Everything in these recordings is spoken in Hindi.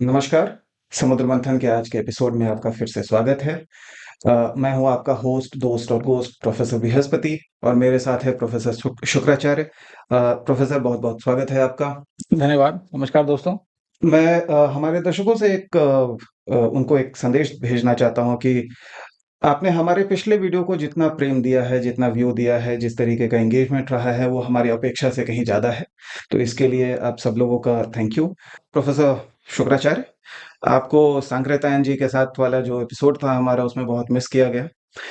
नमस्कार, समुद्र मंथन के आज के एपिसोड में आपका फिर से स्वागत है। मैं हूँ आपका होस्ट, दोस्त और गोस्ट प्रोफेसर बृहस्पति और मेरे साथ है प्रोफेसर शुक्राचार्य। प्रोफेसर बहुत-बहुत स्वागत है आपका। धन्यवाद। नमस्कार दोस्तों। मैं हमारे दर्शकों से उनको एक संदेश भेजना चाहता हूँ कि आपने हमारे पिछले वीडियो को जितना प्रेम दिया है, जितना व्यू दिया है, जिस तरीके का एंगेजमेंट रहा है, वो हमारी अपेक्षा से कहीं ज़्यादा है। तो इसके लिए आप सब लोगों का थैंक यू। प्रोफेसर शुक्राचार्य, आपको सांक्रितायन जी के साथ वाला जो एपिसोड था हमारा उसमें बहुत मिस किया गया।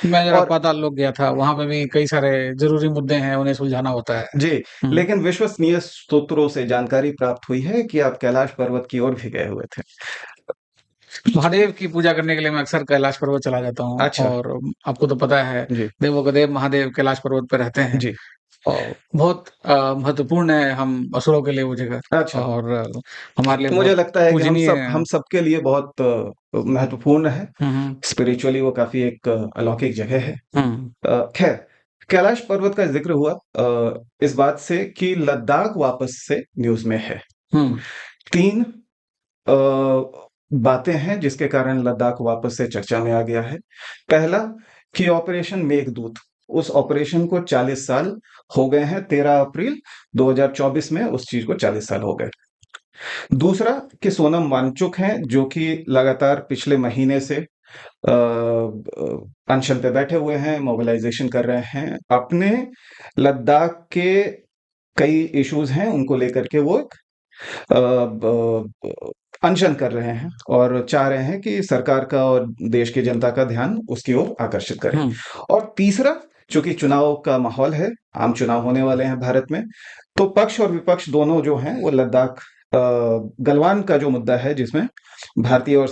मैं ज़रा और पाताल लोक गया था, वहाँ पे भी कई सारे ज़रूरी मुद्दे हैं, उन्हें सुलझाना होता है। जी, हुँ। लेकिन विश्वसनीय सूत्रों से जानकारी प्राप्त हुई है कि आप कैलाश पर्वत की ओर भी गए हुए थे। महादेव की पूजा करने के लिए मैं अक्सर कैलाश पर्वत चला जाता हूँ अच्छा, और आपको तो पता है, जी, देवों के देव महादेव कैलाश पर्वत पे रहते हैं जी, और बहुत महत्वपूर्ण है हम असुरों के लिए वो जगह अच्छा। और हमारे लिए तो मुझे बहुत लगता है कि पूजनीय है। हम सबके लिए बहुत महत्वपूर्ण है। हुँ, हुँ। स्पिरिचुअली वो काफ़ी एक अलौकिक जगह है। हुँ, खैर, कैलाश पर्वत का ज़िक्र हुआ इस बात से कि लद्दाख वापस से न्यूज़ में है। हुँ, 3 बातें हैं जिसके कारण लद्दाख वापस से चर्चा में आ गया है। पहला कि ऑपरेशन मेघदूत, उस ऑपरेशन को 40 साल हो गए हैं। 13 अप्रैल 2024 में उस चीज़ को 40 साल हो गए। दूसरा कि सोनम वांगचुक हैं जो कि लगातार पिछले महीने से अनशन पे बैठे हुए हैं, मोबिलाइजेशन कर रहे हैं। अपने लद्दाख के कई इश्यूज हैं उनको लेकर के वो एक अनशन कर रहे हैं और चाह रहे हैं कि सरकार का और देश की जनता का ध्यान उसकी ओर आकर्षित करें। हुँ, और तीसरा, चूंकि चुनाव का माहौल है, आम चुनाव होने वाले हैं भारत में, तो पक्ष और विपक्ष दोनों जो हैं वो लद्दाख गलवान का जो मुद्दा है जिसमें भारतीय और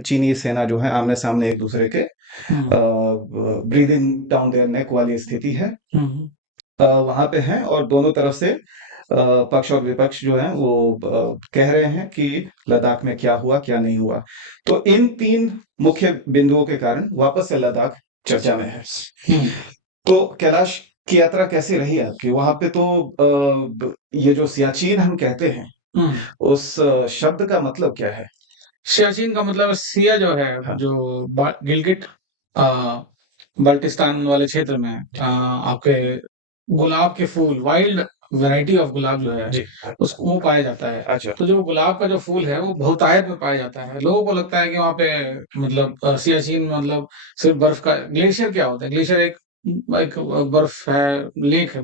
चीनी सेना जो है आमने सामने एक दूसरे के हुँ, ब्रीदिंग डाउन देयर नेक वाली स्थिति है, हुँ, हुँ। वहां पे हैं और दोनों तरफ से पक्ष और विपक्ष जो है वो कह रहे हैं कि लद्दाख में क्या हुआ क्या नहीं हुआ। तो इन 3 मुख्य बिंदुओं के कारण वापस से लद्दाख चर्चा में है। हुँ, तो कैलाश की यात्रा कैसी रही आपकी? वहां पे तो ये जो सियाचिन हम कहते हैं, हुँ। उस शब्द का मतलब क्या है? सियाचिन का मतलब सिया जो है, हाँ जो गिलगिट अ, बाल्टिस्तान वाले क्षेत्र में आपके गुलाब के फूल वाइल्ड वैरायटी ऑफ गुलाब जो है, जी। उसको वो पाया जाता है। अच्छा। तो जो गुलाब का जो फूल है, वो बहुतायत में पाया जाता है। लोगों को लगता है कि वहाँ पे मतलब सियाचिन मतलब सिर्फ बर्फ का ग्लेशियर क्या होता है? ग्लेशियर एक बर्फ है, लेक है,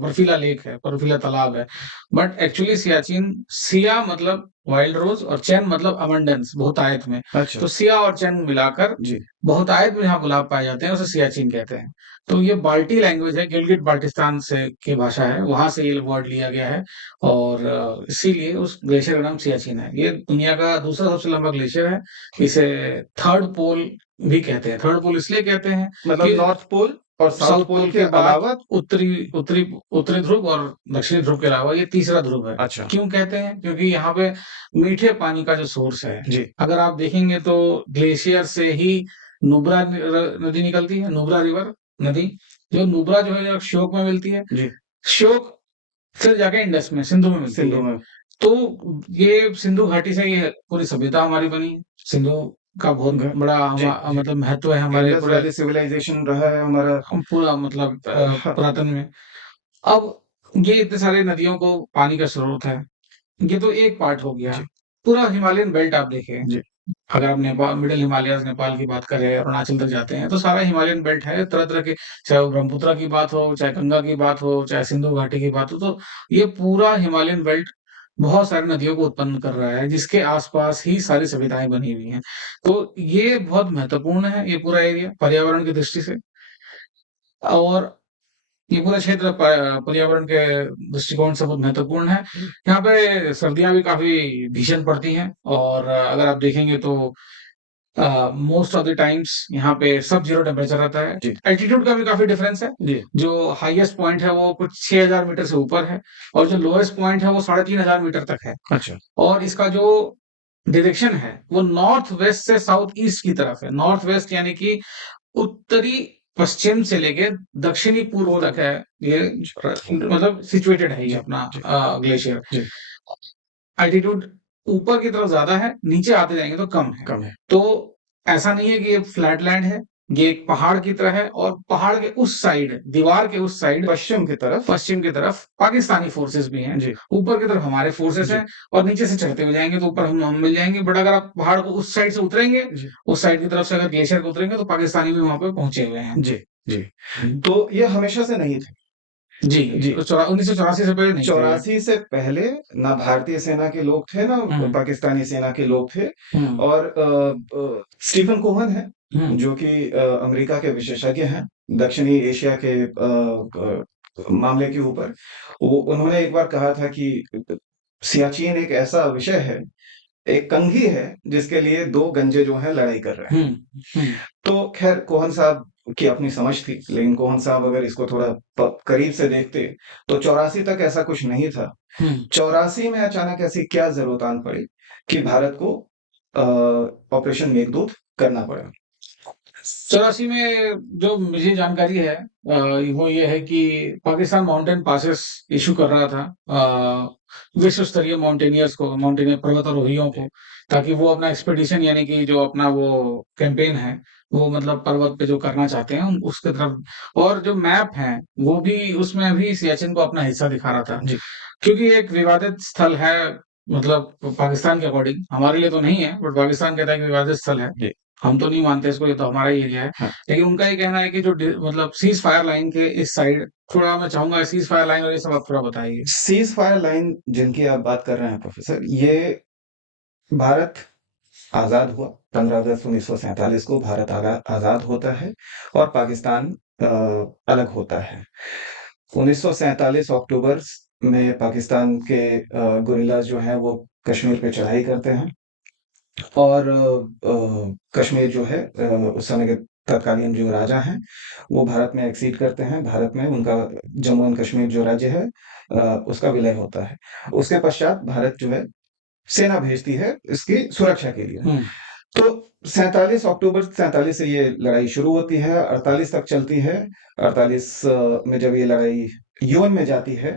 बर्फीला तालाब है। बट एक्चुअली सियाचिन सिया मतलब वाइल्ड रोज और चैन मतलब अबंडेंस बहुतायत में। अच्छा। तो सिया और चैन मिलाकर जी। बहुतायत में जहाँ गुलाब पाए जाते हैं उसे सियाचिन कहते हैं। तो ये बाल्टी लैंग्वेज है, गिलगिट बाल्टिस्तान से की भाषा है, वहाँ से ये वर्ड लिया गया है और इसीलिए उस ग्लेशियर का नाम सियाचिन है। ये दुनिया का दूसरा सबसे लंबा ग्लेशियर है। इसे थर्ड पोल भी कहते हैं। थर्ड पोल इसलिए कहते हैं मतलब कि नॉर्थ पोल और साउथ साउथ पोल पोल के के बाद अलावा। उत्तरी उत्तरी उत्तरी ध्रुव और दक्षिणी ध्रुव के अलावा ये तीसरा ध्रुव है। अच्छा। क्यों कहते हैं? क्योंकि यहाँ पे मीठे पानी का जो सोर्स है, जी। अगर आप देखेंगे तो ग्लेशियर से ही नुब्रा नदी निकलती है, नुब्रा रिवर नदी। जो नुब्रा जो है श्योक में मिलती है, जी। श्योक फिर जाके इंडस में सिंधु में मिलती सिंधु है। में। तो ये सिंधु घाटी से ये पूरी सभ्यता हमारी बनी है। सिंधु का बहुत घ- बड़ा जी, जी। मतलब महत्व है हमारे इंडस पूरे वैली सिविलाइजेशन रहा है हमारा। पूरा मतलब हाँ। पुरातन में। अब ये इतने सारे नदियों को पानी का स्रोत है। ये तो एक पार्ट हो गया। जी। पूरा हिमालयन बेल्ट आप देखें, जी। अगर आप नेपाल मिडल हिमालयाज़ नेपाल की बात करें, अरुणाचल तक जाते हैं, तो सारा हिमालयन बेल्ट है। तरह-तरह के चाहे वो ब्रह्मपुत्र की बात हो, चाहे गंगा की बात हो, चाहे सिंधु घाटी की बात हो, तो ये पूरा हिमालयन बेल्ट बहुत सारी नदियों को उत्पन्न कर रहा है, जिसके आस-पास ही सारी सभ्यताएँ बनी हुई हैं। तो ये बहुत महत्वपूर्ण है, ये पूरा एरिया पर्यावरण की दृष्टि से और ये पूरा क्षेत्र पर्यावरण के दृष्टिकोण से बहुत महत्वपूर्ण है। यहाँ पे सर्दियाँ भी काफ़ी भीषण पड़ती हैं और अगर आप देखेंगे तो मोस्ट ऑफ द टाइम्स यहाँ पे सब ज़ीरो टेम्परेचर रहता है। जी। एल्टीट्यूड का भी काफ़ी डिफरेंस है। जी। जो हाईएस्ट पॉइंट है वो कुछ 6000 मीटर से ऊपर है और जो लोएस्ट पॉइंट है वो 3500 मीटर तक है अच्छा। और इसका जो डायरेक्शन है वो नॉर्थ वेस्ट से साउथ ईस्ट की तरफ है। नॉर्थ वेस्ट यानी कि उत्तरी पश्चिम से लेके दक्षिणी पूर्व पूर्व। तक है ये जी। मतलब सिचुएटेड है ये जी। अपना जी। ग्लेशियर। जी। एल्टीट्यूड ऊपर की तरफ ज़्यादा है, नीचे आते जाएँगे तो कम है। कम है। तो ऐसा नहीं है कि ये फ्लैट लैंड है, ये एक पहाड़ की तरह है और पहाड़ के उस साइड, दीवार के उस साइड पश्चिम की तरफ पाकिस्तानी फ़ोर्सेस भी हैं, जी, ऊपर की तरफ हमारे फ़ोर्सेस जी, हैं और नीचे से चढ़ते हुए जाएँगे तो ऊपर हम मिल जाएँगे। बट अगर आप पहाड़ को उस साइड से उतरेंगे, जी, उस साइड की तरफ से अगर ग्लेशियर को उतरेंगे तो पाकिस्तानी भी वहाँ पे पहुँचे हुए हैं। जी, जी। हुँ। तो ये हमेशा से नहीं थे। जी, जी। 1984 से पहले नहीं थे ये। 84 से पहले ना भारतीय सेना के लोग थे, ना हुँ, पाकिस्तानी सेना के लोग थे। हुँ, और स्टीफन कोहन है, हुँ, जो कि अमेरिका के विशेषज्ञ हैं, दक्षिणी एशिया के मामले के ऊपर। वो उन्होंने एक बार कहा था कि सियाचिन एक ऐसा विषय है, एक कंघी है, जिसके लिए 2 गंजे जो हैं लड़ाई कर रहे हैं। हुँ, हुँ, तो ख़ैर कोहन साहब की अपनी समझ थी, लेकिन कोहन साहब अगर इसको थोड़ा करीब से देखते, तो 84 तक ऐसा कुछ नहीं था। हुँ। 84 में अचानक ऐसी क्या ज़रूरत आन पड़ी कि भारत को ऑपरेशन मेघदूत करना पड़ा? 84 में जो मुझे जानकारी है वो ये है कि पाकिस्तान माउंटेन पासेस इश्यू कर रहा था विश्व स्तरीय माउंटेनियर पर्वतारोहियों को, ताकि वो अपना एक्सपीडिशन यानी कि जो अपना वो कैंपेन है, वो मतलब पर्वत पे जो करना चाहते हैं उसके तरफ। और जो मैप है, वो भी उसमें भी सियाचिन को अपना हिस्सा दिखा रहा था। जी, क्योंकि ये एक विवादित स्थल है, मतलब पाकिस्तान के अकॉर्डिंग, हमारे लिए तो नहीं है, बट पाकिस्तान कहता है कि विवादित स्थल है। जी, हम तो नहीं मानते इसको, ये तो हमारा ही एरिया है। हाँ। लेकिन उनका ये कहना है कि जो मतलब सीज़ फायर लाइन के इस साइड, थोड़ा मैं चाहूँगा सीज़ फायर लाइन और ये सब आप थोड़ा बताइए? सीज़ फायर लाइन जिनकी आप बात कर रहे हैं प्रोफ़ेसर, ये भारत आज़ाद हुआ, 15 अगस्त 1947 को भारत आज़ाद होता है और पाकिस्तान अ, अलग होता है। 1947 अक्टूबर में पाकिस्तान के गुरिल्लाज़ जो हैं वो कश्मीर पे चढ़ाई करते हैं। और कश्मीर जो है उस समय के तत्कालीन जो राजा हैं, वो भारत में एक्सीड करते हैं। भारत में उनका जम्मू एंड कश्मीर जो राज्य है उसका विलय होता है। उसके पश्चात भारत जो है सेना भेजती है इसकी सुरक्षा के लिए। हुँ, तो 47 अक्टूबर 47 से ये लड़ाई शुरू होती है, 48 तक चलती है। 48 में जब ये लड़ाई यूएन में जाती है,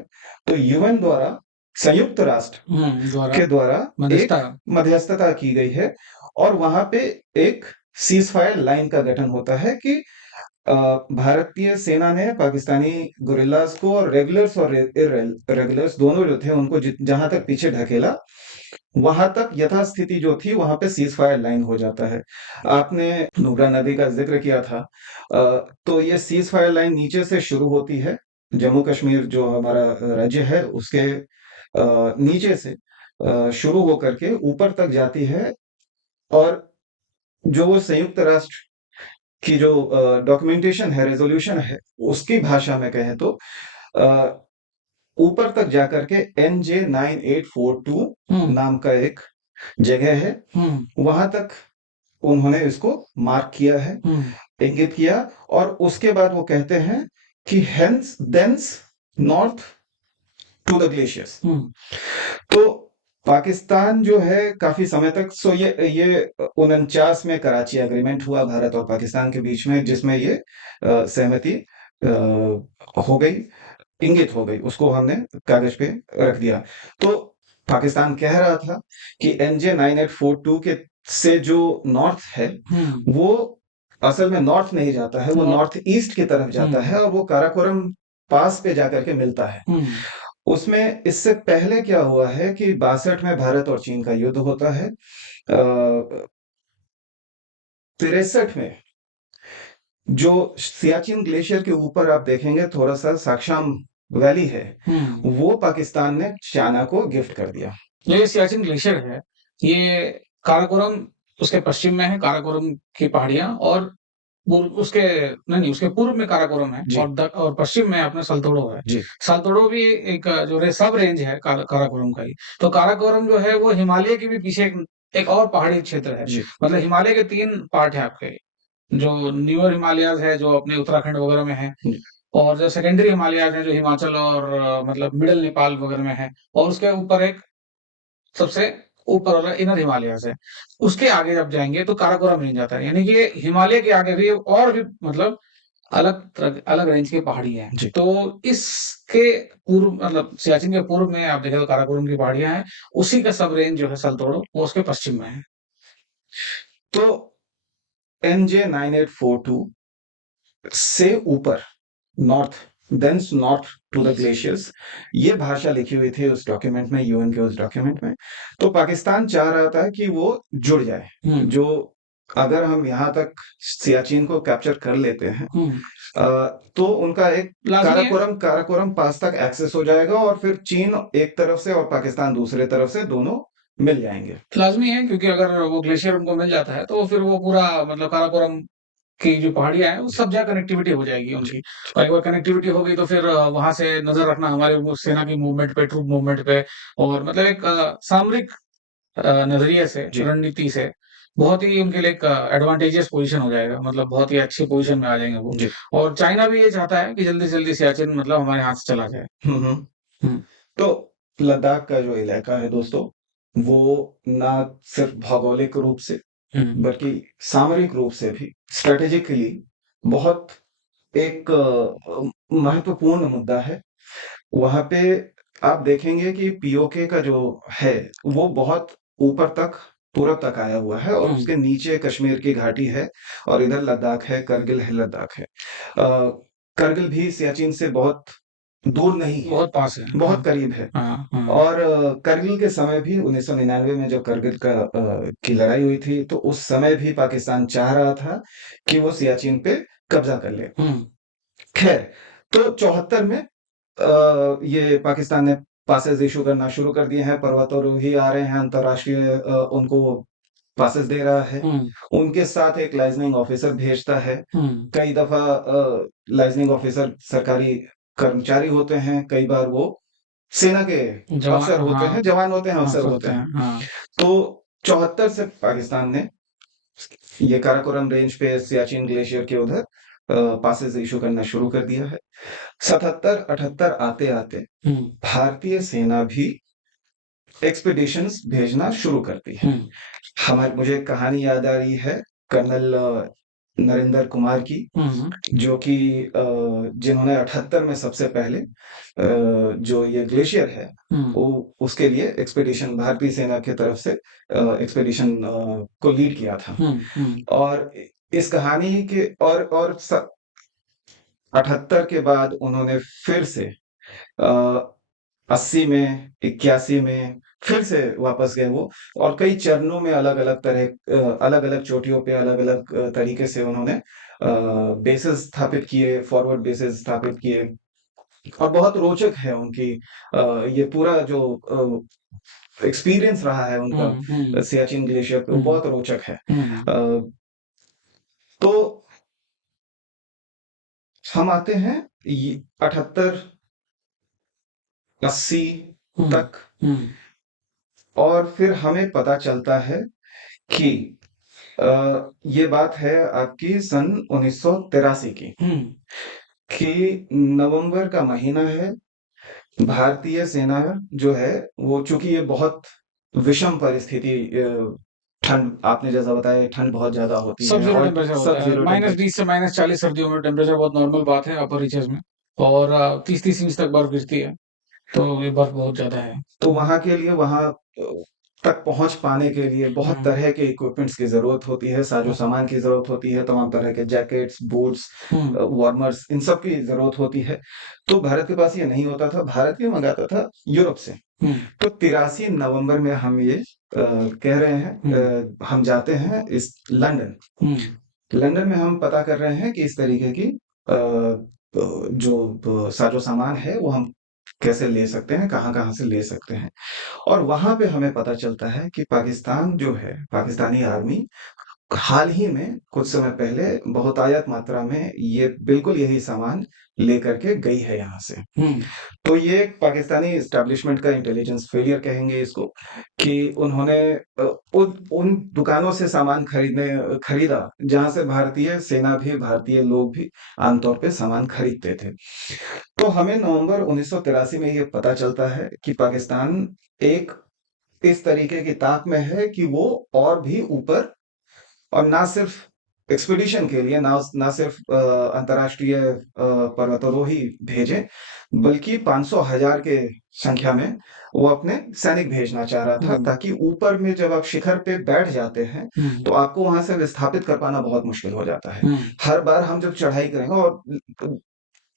तो यूएन द्वारा संयुक्त राष्ट्र हुँ, द्वारा के द्वारा एक मध्यस्थता। मध्यस्थता की गई है और वहां पे एक सीज फायर लाइन का गठन होता है कि अ, भारतीय सेना ने पाकिस्तानी गुरिल्लास को और रेगुलर्स और इर्रेगुलर्स दोनों जो थे उनको जहां तक पीछे ढकेला, वहां तक यथास्थिति जो थी वहां पे सीज फायर लाइन हो जाता है। आपने नुब्रा नदी का जिक्र किया था। तो ये सीज फायर लाइन नीचे से शुरू होती है, जम्मू कश्मीर जो हमारा राज्य है उसके नीचे से शुरू होकर के ऊपर तक जाती है। और जो वो संयुक्त राष्ट्र की जो डॉक्यूमेंटेशन है, रेज़ोल्यूशन है, उसकी भाषा में कहें तो अ, ऊपर तक जाकर के एनजे 9842 हुँ, नाम का एक जगह है, हुँ, वहां तक उन्होंने इसको मार्क किया है, हुँ, इंगित किया। और उसके बाद वो कहते हैं कि hence thence north to the glaciers. हुँ, तो पाकिस्तान जो है काफी समय तक, सो ये 49 में कराची एग्रीमेंट हुआ भारत और पाकिस्तान के बीच में, जिसमें ये सहमति हो गई, इंगित हो गई, उसको हमने कागज पे रख दिया। तो पाकिस्तान कह रहा था कि एनजे 9842 के से जो नॉर्थ है, हुँ, वो असल में नॉर्थ नहीं जाता है, वो नॉर्थ। नॉर्थ ईस्ट की तरफ जाता हुँ, है और वो काराकोरम पास पे जाकर के मिलता है। हुँ, उसमें इससे पहले क्या हुआ है कि 62 में भारत और चीन का युद्ध होता है। 63 में जो सियाचिन ग्लेशियर के ऊपर आप देखेंगे थोड़ा सा साक्शाम वैली है, हुँ। वो पाकिस्तान ने चाइना को गिफ्ट कर दिया। ये सियाचिन ग्लेशियर है, ये काराकोरम उसके पश्चिम में है, काराकोरम की पहाड़ियाँ और पूर्व उसके नहीं, उसके पूर्व में काराकोरम है जी, और पश्चिम में अपना सलतोड़ो है। जी, सलतोड़ो भी एक जो सब रेंज है काराकोरम का ही। तो काराकोरम जो है वो हिमालय के भी पीछे एक एक और पहाड़ी क्षेत्र है। जी, मतलब हिमालय के 3 पार्ट है आपके, जो न्यूअर हिमालयाज़ है जो अपने उत्तराखंड वगैरह में है जी, और जो सेकेंडरी हिमालयाज़ है जो हिमाचल और मतलब मिडल नेपाल वगैरह में है और उसके ऊपर एक सबसे ऊपर वाला इनर हिमालयाज़ है। उसके आगे जब जाएँगे तो काराकोरम रेंज आता है। यानी कि हिमालय के आगे भी और भी मतलब अलग रेंज की पहाड़ी है। जी। तो इसके पूर्व मतलब सियाचिन के पूर्व में आप देखें तो काराकोरम की पहाड़ियाँ हैं, उसी का सब रेंज जो है सलतोरो वो उसके पश्चिम में है। तो एनजे 9842 से ऊपर north, thence north to the glaciers, ये भाषा लिखी हुई थी उस डॉक्यूमेंट में, यूएन के उस डॉक्यूमेंट में। तो पाकिस्तान चाह रहा था कि वो जुड़ जाए। हुँ, जो अगर हम यहाँ तक सियाचिन को कैप्चर कर लेते हैं, हुँ, तो उनका एक लाज़मी है। काराकोरम पास तक एक्सेस हो जाएगा और फिर चीन एक तरफ से और पाकिस्तान दूसरे तरफ से दोनों मिल जाएंगे। लाज़मी है क्योंकि अगर वो ग्लेशियर उनको मिल जाता है, तो फिर वो पूरा मतलब काराकोरम की जो पहाड़ियाँ हैं, वो सब जगह कनेक्टिविटी हो जाएगी जी। उनकी। और एक बार कनेक्टिविटी हो गई तो फिर वहाँ से नज़र रखना हमारे वो सेना की मूवमेंट पे, ट्रूप मूवमेंट पे और मतलब एक सामरिक नज़रिए से, जी। रणनीति से बहुत ही उनके लिए एक एडवांटेजियस पोज़ीशन हो जाएगा, मतलब बहुत ही अच्छी पोज़ीशन में आ जाएँगे वो। जी। और चाइना भी ये चाहता है कि जल्दी से जल्दी सियाचिन मतलब हमारे हाथ से चला जाए। हम्म। हुँ, तो लद्दाख का जो इलाका है दोस्तों, वो ना सिर्फ भौगोलिक रूप से हुँ, बल्कि सामरिक रूप से भी स्ट्रेटेजिकली बहुत एक महत्वपूर्ण मुद्दा है। वहाँ पे आप देखेंगे कि पीओके का जो है, वो बहुत ऊपर तक, पूरब तक आया हुआ है और हुँ, उसके नीचे कश्मीर की घाटी है और इधर लद्दाख है, करगिल है, लद्दाख है। करगिल भी सियाचिन से बहुत दूर नहीं है, बहुत पास है। हाँ, बहुत करीब है। हाँ, हाँ। और करगिल के समय भी 1999 में जब करगिल की लड़ाई हुई थी, तो उस समय भी पाकिस्तान चाह रहा था कि वो सियाचिन पे कब्जा कर ले। हुँ, खैर, तो 74 में ये पाकिस्तान ने पासेस इशू करना शुरू कर दिए हैं, पर्वतारोही आ रहे हैं, अंतर्राष्ट्रीय उनको पासेस दे रहा है। हुँ, उनके साथ एक लाइजनिंग ऑफिसर भेजता है। हुँ। कई दफा लाइजनिंग ऑफिसर सरकारी कर्मचारी होते हैं, कई बार वो सेना के जवान अफसर होते हाँ, हैं, जवान होते हैं, अफसर अवसर होते होते हैं। हैं। हाँ। तो 74 से पाकिस्तान ने ये काराकोरम रेंज पे सियाचिन ग्लेशियर के उधर पासेस इशू करना शुरू कर दिया है। 77-78 आते-आते हुँ, भारतीय सेना भी एक्सपीडिशंस भेजना शुरू करती है। हुँ, मुझे एक कहानी याद आ रही है कर्नल नरेंद्र कुमार की, हुँ, हुँ, जो कि जिन्होंने 78 में सबसे पहले जो ये ग्लेशियर है, हुँ, वो उसके लिए एक्सपीडिशन भारतीय सेना की तरफ से एक्सपीडिशन को लीड किया था। हुँ, हुँ, और इस कहानी के और 78 के बाद उन्होंने फिर से 80 में, 81 में फिर से वापस गए वो, और कई चरणों में अलग-अलग अलग-अलग चोटियों पे अलग-अलग तरीके से उन्होंने बेसेस स्थापित किए, फॉरवर्ड बेसेस स्थापित किए और बहुत रोचक है उनकी ये पूरा जो एक्सपीरियंस रहा है उनका हुँ, हुँ, सियाचिन ग्लेशियर पे, वो हुँ, बहुत रोचक है। हुँ, तो हम आते हैं ये 78, 80 हुँ, तक, हुँ, और फिर हमें पता चलता है कि ये बात है आपकी सन 1983 की, हुँ, कि नवंबर का महीना है। भारतीय सेना जो है, वो चूंकि ये बहुत विषम परिस्थिति, ठंड, आपने जैसा बताया, ठंड बहुत ज्यादा होती सब है ज़ीरो और टेम्परेचर सब होता है। जीरो टेम्परेचर, -20 से -40 सर्दियों में टेम्परेचर बहुत नॉर्मल बात है अपर रीचेज़ में और 30-30 इंच तक बर्फ़ गिरती है, तो ये बर्फ़ बहुत ज़्यादा है। तो वहां के लिए, वहां तक पहुंच पाने के लिए बहुत हुँ, तरह के इक्विपमेंट्स की जरूरत होती है, साजो हुँ, सामान की जरूरत होती है, तमाम तरह के जैकेट्स, बूट्स, हुँ, वार्मर्स, इन सब की जरूरत होती है। तो भारत के पास ये नहीं होता था, भारत ये मंगाता था यूरोप से। हुँ, तो 83 नवंबर में हम ये कह रहे हैं, हुँ, हम जाते हैं इस लंदन। हुँ, लंदन में हम पता कर रहे हैं कि इस तरीके की जो साजो सामान है वो हम कैसे ले सकते हैं, कहाँ-कहाँ से ले सकते हैं। और वहाँ पे हमें पता चलता है कि पाकिस्तान जो है, पाकिस्तानी आर्मी हाल ही में कुछ समय पहले बहुतायत मात्रा में ये बिल्कुल यही सामान लेकर के गई है यहाँ से। हुँ, तो ये एक पाकिस्तानी एस्टेब्लिशमेंट का इंटेलिजेंस फेलियर कहेंगे इसको, कि उन्होंने उन उन दुकानों से सामान खरीदा जहाँ से भारतीय सेना भी, भारतीय लोग भी आमतौर पे सामान खरीदते थे। तो हमें नवंबर 1983 में ये पता चलता है कि पाकिस्तान एक इस तरीके की ताक में है कि वो और भी ऊपर, और ना सिर्फ एक्सपीडिशन के लिए ना सिर्फ अंतर्राष्ट्रीय पर्वतारोही भेजे, बल्कि 500,000 के संख्या में वो अपने सैनिक भेजना चाह रहा था, ताकि ऊपर में जब आप शिखर पे बैठ जाते हैं, तो आपको वहां से विस्थापित कर पाना बहुत मुश्किल हो जाता है। हर बार हम जब चढ़ाई करेंगे और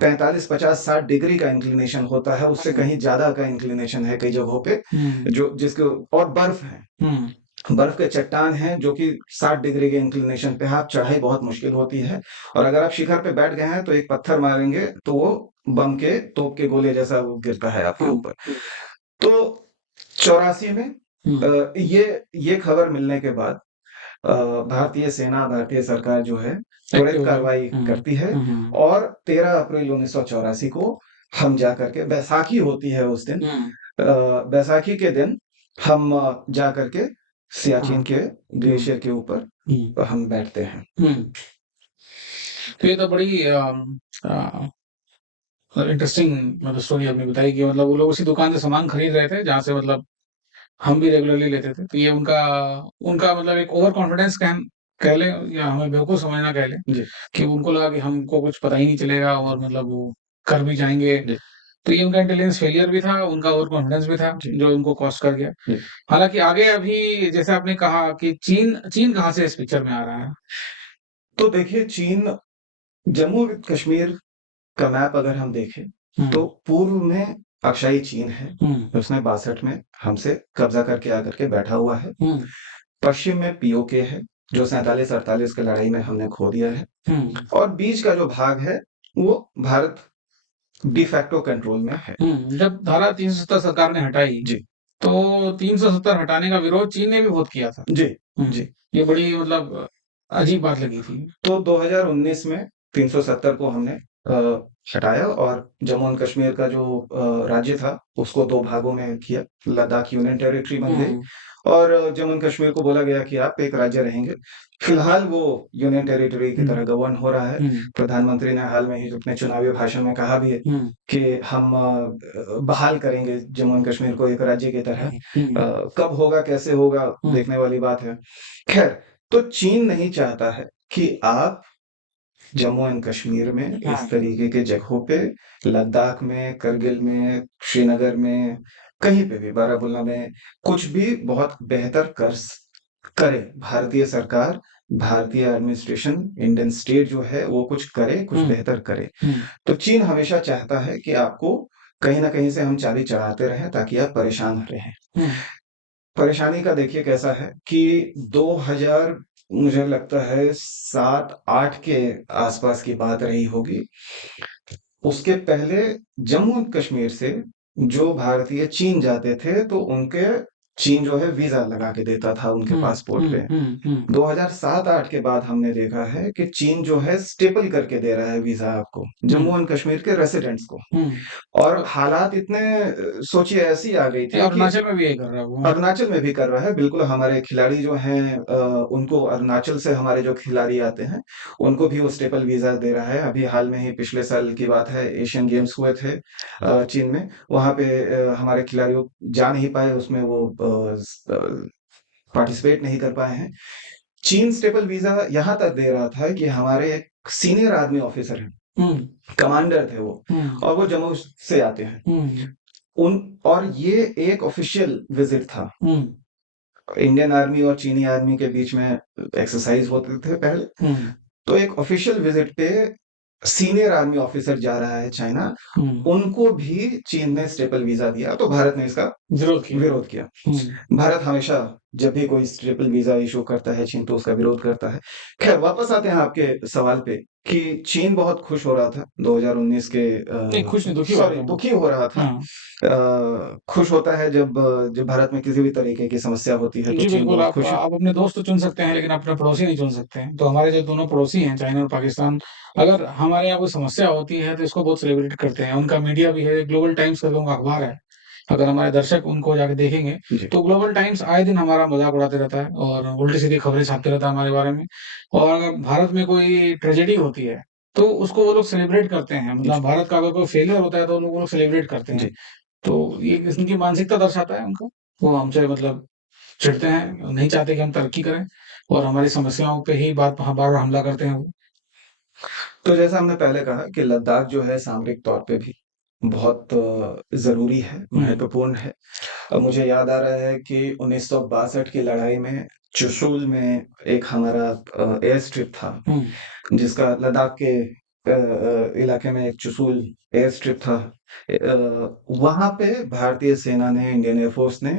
45, 50, 60 डिग्री का इंक्लिनेशन होता है, उससे कहीं ज्यादा का इंक्लिनेशन है कई जगहों पे, जो जिसके और बर्फ है, बर्फ के चट्टान हैं जो कि 60 डिग्री के इंक्लिनेशन पे है, आप चढ़ाई बहुत मुश्किल होती है। और अगर आप शिखर पे बैठ गए हैं तो एक पत्थर मारेंगे तो वो बम के तोप के गोले जैसा वो गिरता है आपके ऊपर। तो 84 में ये खबर मिलने के बाद भारतीय सेना, भारतीय सरकार जो है त्वरित कार्रवाई करती है, और 13 अप्रैल 1984 को हम जा करके, बैसाखी होती है उस दिन, बैसाखी के दिन हम जा करके सियाचिन के ग्लेशियर के ऊपर हम बैठते हैं। तो ये तो बड़ी इंटरेस्टिंग मतलब स्टोरी आपने बताई कि मतलब वो लोग उसी दुकान से सामान खरीद रहे थे जहाँ से मतलब हम भी रेगुलरली लेते थे। तो ये उनका उनका मतलब एक ओवर कॉन्फिडेंस कह लें या हमें बेवकूफ़ समझना कह लें जी, कि उनको लगा कि हमको कुछ पता ही नहीं चलेगा और मतलब वो कर भी जाएँगे। जी, तो ये उनका इंटेलिजेंस फेलियर भी था, उनका ओवर कॉन्फिडेंस भी था, जी, जो उनको कॉस्ट कर गया। जी। हालाँकि आगे अभी जैसे आपने कहा कि चीन चीन कहाँ से इस पिक्चर में आ रहा है? तो देखिए, चीन, जम्मू विद कश्मीर का मैप अगर हम देखें, तो पूर्व में अक्षाई चीन है, उसने 62 में हमसे कब्जा करके आकर के बैठा हुआ है। पश्चिम में पीओके है, जो 47-48 की लड़ाई में हमने खो दिया है, और बीच का जो भाग है वो भारत डिफैक्टो कंट्रोल में है। जब धारा 370 सरकार ने हटाई, जी, तो 370 हटाने का विरोध चीन ने भी बहुत किया था। जी, जी। ये बड़ी मतलब अजीब बात लगी थी। तो 2019 में 370 को हमने हटाया, और जम्मू एंड कश्मीर का जो राज्य था उसको 2 भागों में किया। लद्दाख यूनियन टेरिटरी बन गई, और जम्मू एंड कश्मीर को बोला गया कि आप एक राज्य रहेंगे। फिलहाल वो यूनियन टेरिटरी की तरह गवर्न हो रहा है। प्रधानमंत्री ने हाल में ही अपने चुनावी भाषण में कहा भी है कि हम बहाल करेंगे जम्मू एंड कश्मीर को एक राज्य की तरह। कब होगा, कैसे होगा, देखने वाली बात है। खैर, तो चीन नहीं चाहता है कि आप जम्मू एंड कश्मीर में इस तरीके के जगहों पे, लद्दाख में, करगिल में, श्रीनगर में, कहीं पे भी, बारामूला में, कुछ भी बहुत बेहतर करे। भारतीय सरकार, भारतीय एडमिनिस्ट्रेशन, इंडियन स्टेट जो है वो कुछ करे, कुछ बेहतर करे। तो चीन हमेशा चाहता है कि आपको कहीं ना कहीं से हम चाबी चढ़ाते रहें, ताकि आप परेशान रहें। परेशानी का देखिए कैसा है कि 2000, मुझे लगता है 7-8 के आसपास की बात रही होगी। उसके पहले जम्मू एंड कश्मीर से जो भारतीय चीन जाते थे, तो उनके चीन जो है वीजा लगा के देता था उनके पासपोर्ट पे। 2007-8 के बाद हमने देखा है कि चीन जो है स्टेपल करके दे रहा है वीजा आपको, जम्मू एंड कश्मीर के रेसिडेंट्स को। और हालात इतने, सोचिए, ऐसी आ गई ये थी कि अरुणाचल में भी यही कर रहा है वो। अरुणाचल में भी कर रहा है, बिल्कुल। हमारे खिलाड़ी जो हैं, उनको अरुणाचल से हमारे जो खिलाड़ी आते हैं, उनको भी वो स्टेपल वीज़ा दे रहा है। अभी हाल में ही पिछले साल की बात है, एशियन गेम्स हुए थे चीन में। वहाँ पे हमारे खिलाड़ियों जा नहीं पाए, उसमें वो पार्टिसिपेट नहीं कर पाए हैं। चीन स्टेपल वीज़ा यहाँ तक दे रहा था कि हमारे एक सीनियर आर्मी ऑफिसर हैं, कमांडर थे वो, और वो जम्मू से आते हैं। उन और ये एक ऑफिशियल विजिट था। इंडियन आर्मी और चीनी आर्मी के बीच में एक्सरसाइज होते थे पहले। तो एक ऑफिशियल विजिट पे सीनियर आर्मी ऑफिसर जा रहा है चाइना, उनको भी चीन ने स्टेपल वीजा दिया, तो भारत ने इसका विरोध किया। भारत हमेशा जब भी कोई ट्रिपल वीजा इशू करता है चीन, तो उसका विरोध करता है। खैर, वापस आते हैं आपके सवाल पे कि चीन बहुत खुश हो रहा था 2019 के, नहीं, खुश नहीं, दुखी हो रहा सॉरी, था वो। दुखी हो रहा था। हाँ। खुश होता है जब भारत में किसी भी तरीके की समस्या होती है, तो जी, चीन बिल्कुल, बहुत आप खुश है। आप अपने दोस्त तो चुन सकते हैं, लेकिन अपने पड़ोसी नहीं चुन सकते हैं। तो हमारे जो दोनों पड़ोसी हैं, चाइना और पाकिस्तान, अगर हमारे यहाँ कोई समस्या होती है, तो इसको बहुत सेलिब्रेट करते हैं। उनका मीडिया भी है, ग्लोबल टाइम्स करके उनका अखबार है। अगर हमारे दर्शक उनको जाके देखेंगे, जी, तो ग्लोबल टाइम्स आए दिन हमारा मज़ाक उड़ाते रहता है और उल्टी-सीधी खबरें छापते रहता है हमारे बारे में। और अगर भारत में कोई ट्रेजेडी होती है, तो उसको वो लोग सेलिब्रेट करते हैं। जी, मतलब भारत का अगर कोई फेलियर होता है, तो वो लोग सेलिब्रेट करते हैं। जी, तो ये इनकी मानसिकता दर्शाता है उनको। वो हमसे मतलब चिढ़ते हैं, नहीं चाहते कि हम तरक्की करें। और हमारी समस्याओं पे ही बार-बार हमला करते हैं वो। तो जैसा हमने पहले कहा कि लद्दाख जो है सामरिक तौर पे भी बहुत ज़रूरी है, हुँ, महत्वपूर्ण है। मुझे याद आ रहा है कि 1962 की लड़ाई में चुशूल में एक हमारा एयर स्ट्रिप था, हुँ, जिसका लद्दाख के इलाके में एक चुशूल एयर स्ट्रिप था। वहाँ पे भारतीय सेना ने, इंडियन एयर फोर्स ने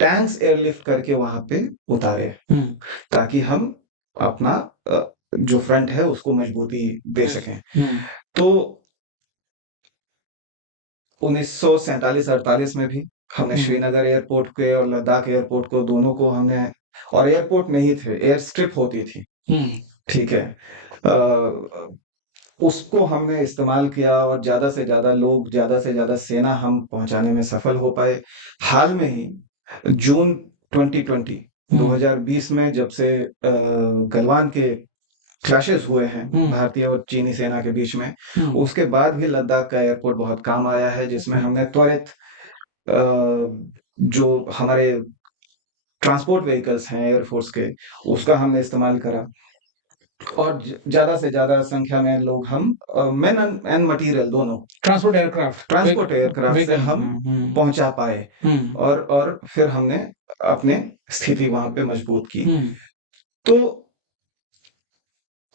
टैंक्स एयरलिफ्ट करके वहाँ पे उतारे, हुँ, ताकि हम अपना जो फ्रंट है उसको मजबूती दे सकें। हुँ, तो 1947-48 में भी हमने हुँ, श्रीनगर एयरपोर्ट के और लद्दाख एयरपोर्ट को, दोनों को हमने, और एयरपोर्ट नहीं थे, एयर स्ट्रिप होती थी, हुँ, ठीक है? उसको हमने इस्तेमाल किया और ज़्यादा से ज़्यादा लोग, ज़्यादा से ज़्यादा सेना हम पहुँचाने में सफल हो पाए। हाल में ही जून 2020 हुँ, 2020 में जब से गलवान के क्लैशेस हुए हैं हुँ, भारतीय और चीनी सेना के बीच में, हुँ, उसके बाद भी लद्दाख का एयरपोर्ट बहुत काम आया है, जिसमें हुँ, हमने त्वरित जो हमारे ट्रांसपोर्ट व्हीकल्स हैं एयर फोर्स के, उसका हमने इस्तेमाल करा और ज़्यादा से ज़्यादा संख्या में लोग हम मैन एंड मटीरियल दोनों ट्रांसपोर्ट एयरक्राफ्ट ट्रांसपोर्ट एयरक्राफ्ट से व्हीकल हम हुँ, हुँ, पहुंचा पाए, हुँ, और फिर हमने अपने स्थिति वहां पे मजबूत की। हुँ, तो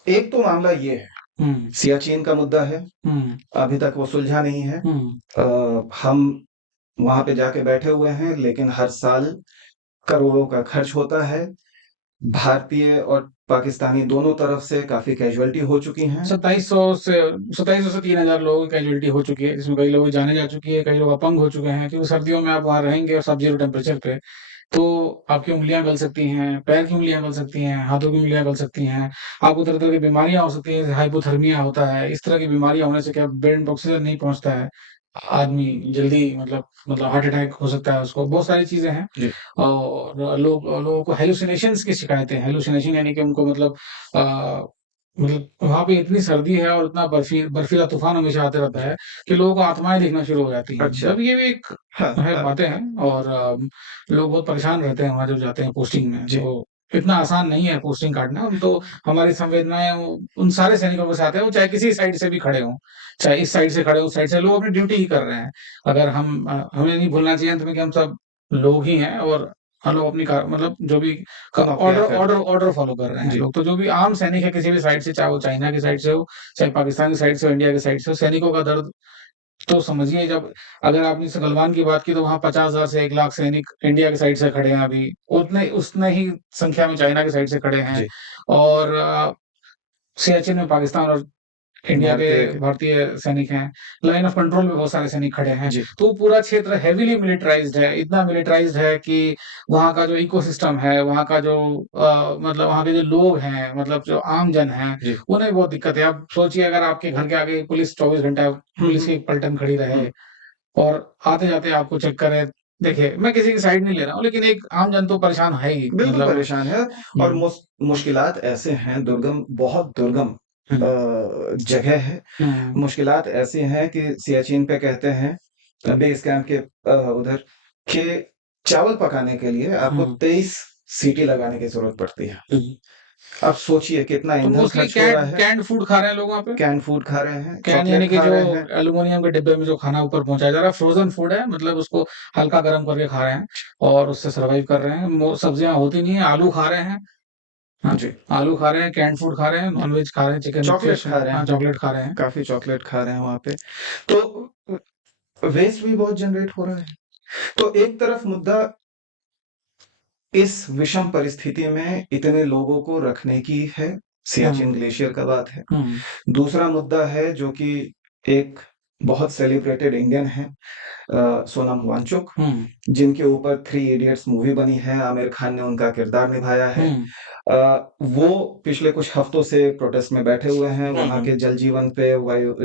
एक तो मामला ये है, हुँ, सियाचिन का मुद्दा है, हुँ, अभी तक वो सुलझा नहीं है। हुँ, हम वहां पे जाके बैठे हुए हैं, लेकिन हर साल करोड़ों का खर्च होता है। भारतीय और पाकिस्तानी दोनों तरफ से काफी कैजुअलिटी हो चुकी हैं। 2700 से 2700 से 3000 लोगों की कैजुअल्टी हो चुकी है, जिसमें कई लोगों की जानें जा चुकी है, कई लोग अपंग हो चुके हैं, क्योंकि सर्दियों में आप वहाँ रहेंगे और सब ज़ीरो टेम्परेचर पे, तो आपकी उँगलियाँ गल सकती हैं, पैर की उँगलियाँ गल सकती हैं, हाथों की उँगलियाँ गल सकती हैं, आपको तरह-तरह की बीमारियाँ हो सकती हैं, जैसे हाइपोथर्मिया होता है, इस तरह की बीमारियाँ होने से क्या ब्रेन में ऑक्सीजन नहीं पहुँचता है, आदमी जल्दी मतलब हार्ट अटैक हो सकता है उसको, बहुत सारी चीज़ें हैं। जी। और लोगों को हैलुसिनेशंस की शिकायतें हैं, हैलुसिनेशन यानी कि उनको मतलब वहाँ पे इतनी सर्दी है और इतना बर्फीला तूफ़ान हमेशा आते रहता है कि लोगों को आत्माएँ दिखना शुरू हो जाती हैं। अच्छा। मतलब ये भी एक हाँ, है हाँ। बातें हैं और लोग बहुत परेशान रहते हैं वहाँ जब जाते हैं पोस्टिंग में, जी। तो इतना आसान नहीं है पोस्टिंग काटना। हम तो हमारी संवेदनाएँ उन सारे सैनिकों के साथ है, वो चाहे किसी साइड से भी खड़े हों, चाहे इस साइड से खड़े हों, उस साइड से, लोग अपनी ड्यूटी ही कर रहे हैं। अगर हमें नहीं भूलना चाहिए अंत में कि हम सब लोग ही हैं और हम लोग अपनी मतलब जो भी नौकरियां ऑर्डर कर ऑर्डर रहे ऑर्डर फॉलो कर रहे हैं हैं। जी। लोग। तो जो भी आम सैनिक है किसी भी साइड से, चाहे वो चाइना की साइड से हो, चाहे पाकिस्तान की साइड से हो, इंडिया की साइड से हो, सैनिकों का दर्द तो समझिए। जब अगर आपने जैसे गलवान की बात की तो वहाँ 50,000 से 1 लाख सैनिक इंडिया की साइड से खड़े हैं अभी। उतने ही संख्या में चाइना की साइड से खड़े हैं जी। और सियाचिन में पाकिस्तान और इंडिया के भारतीय के। भारतीय सैनिक हैं। लाइन ऑफ कंट्रोल में बहुत सारे सैनिक खड़े हैं। जी। तो वो पूरा क्षेत्र हेवीली मिलिटराइज़्ड है। इतना मिलिटराइज़्ड है कि वहाँ का जो इकोसिस्टम है, वहाँ का जो मतलब वहाँ के जो लोग हैं, मतलब जो आम जन हैं, जी। उन्हें बहुत दिक्कत है। आप सोचिए अगर आपके घर के आगे पुलिस 24 घंटा हुँ, पुलिस की हुँ, एक पलटन खड़ी रहे हुँ। और आते-जाते आपको चेक करे। देखिए, मैं किसी की साइड नहीं ले रहा हूँ, लेकिन एक आम जन तो परेशान है ही। बिल्कुल मतलब परेशान है, और हुँ, मुश्किलात ऐसे हैं, बहुत दुर्गम हुँ, जगह है। हुँ, मुश्किलात ऐसी हैं कि सियाचिन पे कहते हैं, बेस कैंप के उधर, कि चावल पकाने के लिए आपको हुँ, 23 सीटी लगाने की ज़रूरत पड़ती है। हुँ। अब सोचिए कितना तो ईंधन मोस्टली खर्च हो रहा है। कैन्ड फूड खा रहे हैं लोग वहाँ पे? कैन्ड फूड खा रहे हैं, कैन यानी चॉकलेट कि खा जो रहे हैं। एल्यूमीनियम के डिब्बे में जो खाना ऊपर पहुँचाया जा रहा है, फ्रोज़न फूड है, मतलब उसको हल्का गरम करके खा रहे हैं और उससे सर्वाइव कर रहे हैं। सब्जियाँ होती नहीं है, आलू खा रहे हैं, हाँ, जी। आलू खा रहे हैं, कैन्ड फूड खा रहे हैं, नॉन-वेज खा रहे हैं, चिकन, चॉकलेट फिश, खा रहे हाँ, हैं, चॉकलेट खा रहे हैं। काफ़ी चॉकलेट खा रहे हैं वहाँ पे। तो वेस्ट भी बहुत जनरेट हो रहा है। तो एक तरफ मुद्दा इस विषम परिस्थिति में इतने लोगों को रखने की है, सियाचिन हुँ, ग्लेशियर का बात है। हुँ, दूसरा मुद्दा है जो कि एक बहुत सेलिब्रेटेड इंडियन है, सोनम वांगचुक, हुँ, जिनके ऊपर थ्री इडियट्स मूवी बनी है, आमिर खान ने उनका किरदार निभाया है। हुँ, वो पिछले कुछ हफ्तों से प्रोटेस्ट में बैठे हुए हैं, हुँ, वहाँ हुँ। के जल जीवन पे,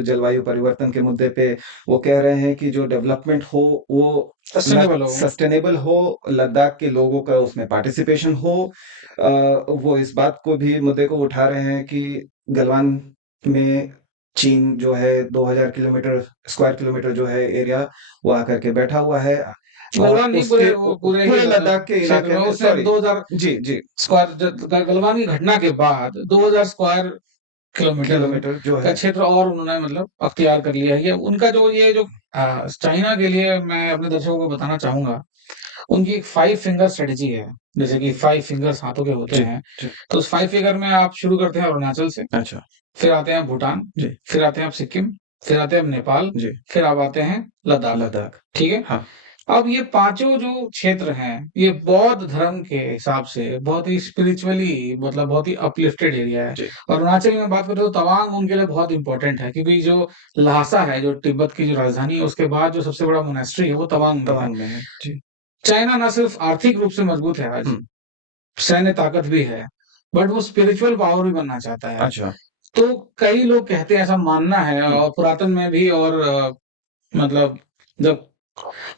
जलवायु परिवर्तन के मुद्दे पे। वो कह रहे हैं कि जो डेवलपमेंट हो, वो सस्टेनेबल हो। सस्टेनेबल हो, लद्दाख के लोगों का उसमें पार्टिसिपेशन हो। वो इस बात को भी, मुद्दे को उठा रहे हैं कि गलवान में चीन जो है 2000 किलोमीटर, स्क्वायर किलोमीटर जो है एरिया, वो आकर के बैठा हुआ है। और गलवान नहीं, उसके वो पूरे ही पूरे लद्दाख के क्षेत्र इलाके में में, उसने सॉरी। 2000 जी, जी। स्क्वायर गलवान की घटना के बाद 2000 स्क्वायर किलोमीटर किलोमीटर जो का है। क्षेत्र और उन्होंने मतलब अख्तियार कर लिया है। ये उनका जो ये जो चाइना के लिए मैं अपने दर्शकों को बताना चाहूंगा, उनकी एक 5 फिंगर स्ट्रेटजी है। जैसे कि 5 फिंगर्स हाथों के होते जी, हैं। जी। तो उस 5 फिंगर में आप शुरू करते हैं अरुणाचल से, अच्छा। फिर आते हैं भूटान, जी, फिर आते हैं आप सिक्किम, फिर आते हैं आप नेपाल, जी। फिर आप आते हैं लद्दाख। लद्दाख। ठीक है? हाँ। अब ये पाँचों जो क्षेत्र हैं, ये बौद्ध धर्म के हिसाब से बहुत ही स्पिरिचुअली मतलब बहुत ही अपलिफ्टेड एरिया है। जी। अरुणाचल में बात करें तो तवांग उनके लिए बहुत इम्पोर्टेंट है, क्योंकि जो ल्हासा है, जो तिब्बत की जो राजधानी है, उसके बाद जो सबसे बड़ा मोनास्ट्री है, वो तवांग में है। तवांग में है। जी। चाइना ना सिर्फ आर्थिक रूप से मजबूत है आज, हुँ। सैन्य ताकत भी है, बट वो स्पिरिचुअल पावर भी बनना चाहता है। अच्छा। तो कई लोग कहते हैं, ऐसा मानना है हुँ, और पुरातन में भी, और मतलब जब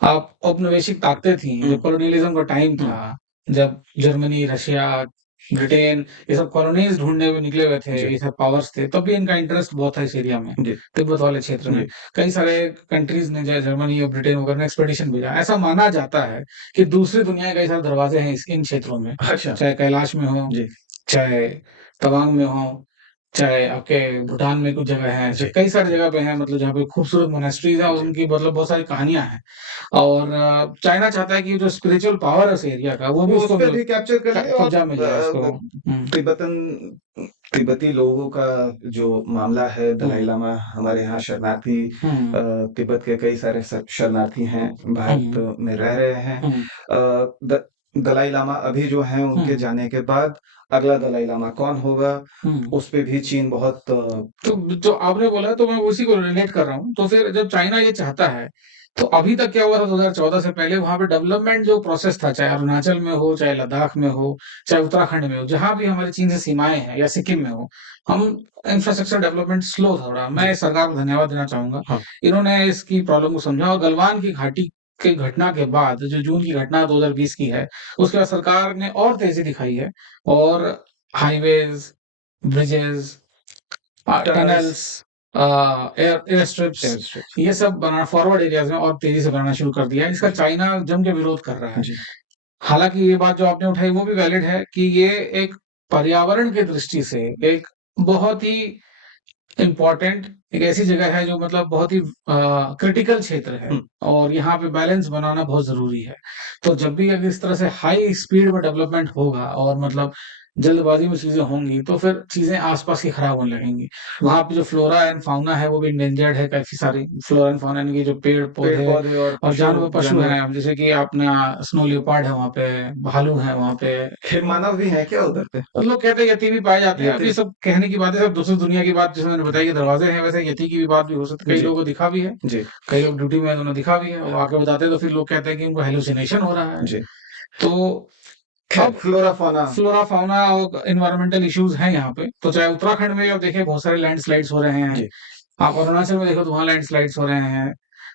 आप औपनिवेशिक ताकतें थीं, हुँ, जब कोलोनियलिज़्म का टाइम हुँ। था, जब जर्मनी, रशिया, ब्रिटेन ये सब कॉलोनीज़ ढूँढने हुए निकले हुए थे, जी, ये सब पावर्स थे, तब भी इनका इंटरेस्ट बहुत था इस एरिया में, जी, तिब्बत वाले क्षेत्र में। जी। कई सारे कंट्रीज़ ने चाहे जर्मनी और ब्रिटेन वगैरह ने एक्सपेडिशन भेजा। ऐसा माना जाता है कि दूसरी दुनिया के कई सारे दरवाज़े हैं इन क्षेत्रों में, अच्छा। चाहे कैलाश में हो, जी, चाहे तवांग में हो, चाहे आपके भूटान में कुछ जगह है, ऐसे जी। कई सारी जगह पे हैं, मतलब जहाँ पे खूबसूरत मोनास्ट्रीज़ हैं और जी। उनकी मतलब बहुत सारी कहानियाँ हैं। और चाइना चाहता है कि जो स्पिरिचुअल पावर है उस एरिया का, वो भी वो उसको उसपे भी कैप्चर कर ले, और कब्जा मिल जाए उसको। हुँ, तिब्बतन तिब्बती लोगों का जो मामला है, हुँ, दलाई लामा हमारे यहाँ शरणार्थी, हुँ, तिब्बत के कई सारे शरणार्थी हैं, भारत हुँ, में रह रहे हैं। हुँ, दलाई लामा अभी जो हैं, उनके हुँ, जाने के बाद अगला दलाई लामा कौन होगा, हुँ। उस पे भी चीन बहुत तो जो आपने बोला तो मैं उसी को रिलेट कर रहा हूँ। तो फिर जब चाइना ये चाहता है, तो अभी तक क्या हुआ था 2014 से पहले वहाँ पे डेवलपमेंट जो प्रोसेस था, चाहे अरुणाचल में हो, चाहे लद्दाख में हो, चाहे उत्तराखंड में हो, जहाँ भी हमारी चीन से सीमाएँ हैं या सिक्किम में हो, हम इंफ्रास्ट्रक्चर डेवलपमेंट स्लो था थोड़ा। मैं जी, इस सरकार को धन्यवाद देना चाहूँगा। हाँ, इन्होंने इसकी प्रॉब्लम को समझा और गलवान की घाटी की घटना के बाद, जो जून की घटना 2020 की है, उसके बाद सरकार ने और तेज़ी दिखाई है और highways, bridges, tunnels, tunnels, air air strips, air strips. ये सब बनाना फॉरवर्ड एरियाज़ में और तेज़ी से बनाना शुरू कर दिया है। इसका जी, चाइना जम के विरोध कर रहा है। जी, हालाँकि ये बात जो आपने उठाई वो भी वैलिड है कि ये एक पर्यावरण की दृष्टि से एक बहुत ही इम्पोर्टेंट एक ऐसी जगह है जो मतलब बहुत ही क्रिटिकल क्षेत्र है हुँ, और यहाँ पे बैलेंस बनाना बहुत ज़रूरी है। तो जब भी अगर इस तरह से हाई स्पीड में डेवलपमेंट होगा और मतलब जल्दबाज़ी में चीज़ें होंगी, तो फिर चीज़ें आस-पास की खराब होने लगेंगी। वहाँ पे जो फ्लोरा एंड फाउना है वो भी एंडेंजर्ड है, काफ़ी सारी फ्लोरा एंड फाउना यानी कि जो पेड़-पौधे पेड़-पौधे और और जानवर पशु जानवर। हैं, अब जैसे कि अपना स्नो लियोपार्ड है वहाँ पे, भालू है वहाँ पे। फिर मानव भी हैं क्या उधर पे? और लोग कहते हैं यति भी पाए जाते हैं। अब यति। ये सब कहने की बात है, सब दूसरी दुनिया की बात जैसे मैंने बताई कि दरवाजे हैं, वैसे यति की भी बात भी हो सकती है। कई जी, लोगों को दिखा भी है, जी, कई लोग ड्यूटी में हैं तो उन्हें दिखा भी है। वो आके बताते हैं तो फिर लोग कहते हैं कि उनको हैलुसिनेशन हो रहा है। जी। तो खैर, अब फ्लोरा फ़ौना। फ्लोरा फाउना और एनवायरमेंटल इश्यूज हैं यहाँ पे। तो चाहे उत्तराखंड में अब देखिए बहुत सारे लैंडस्लाइड्स हो रहे हैं। जी, आप अरुणाचल में देखो तो वहाँ लैंडस्लाइड्स हो रहे हैं।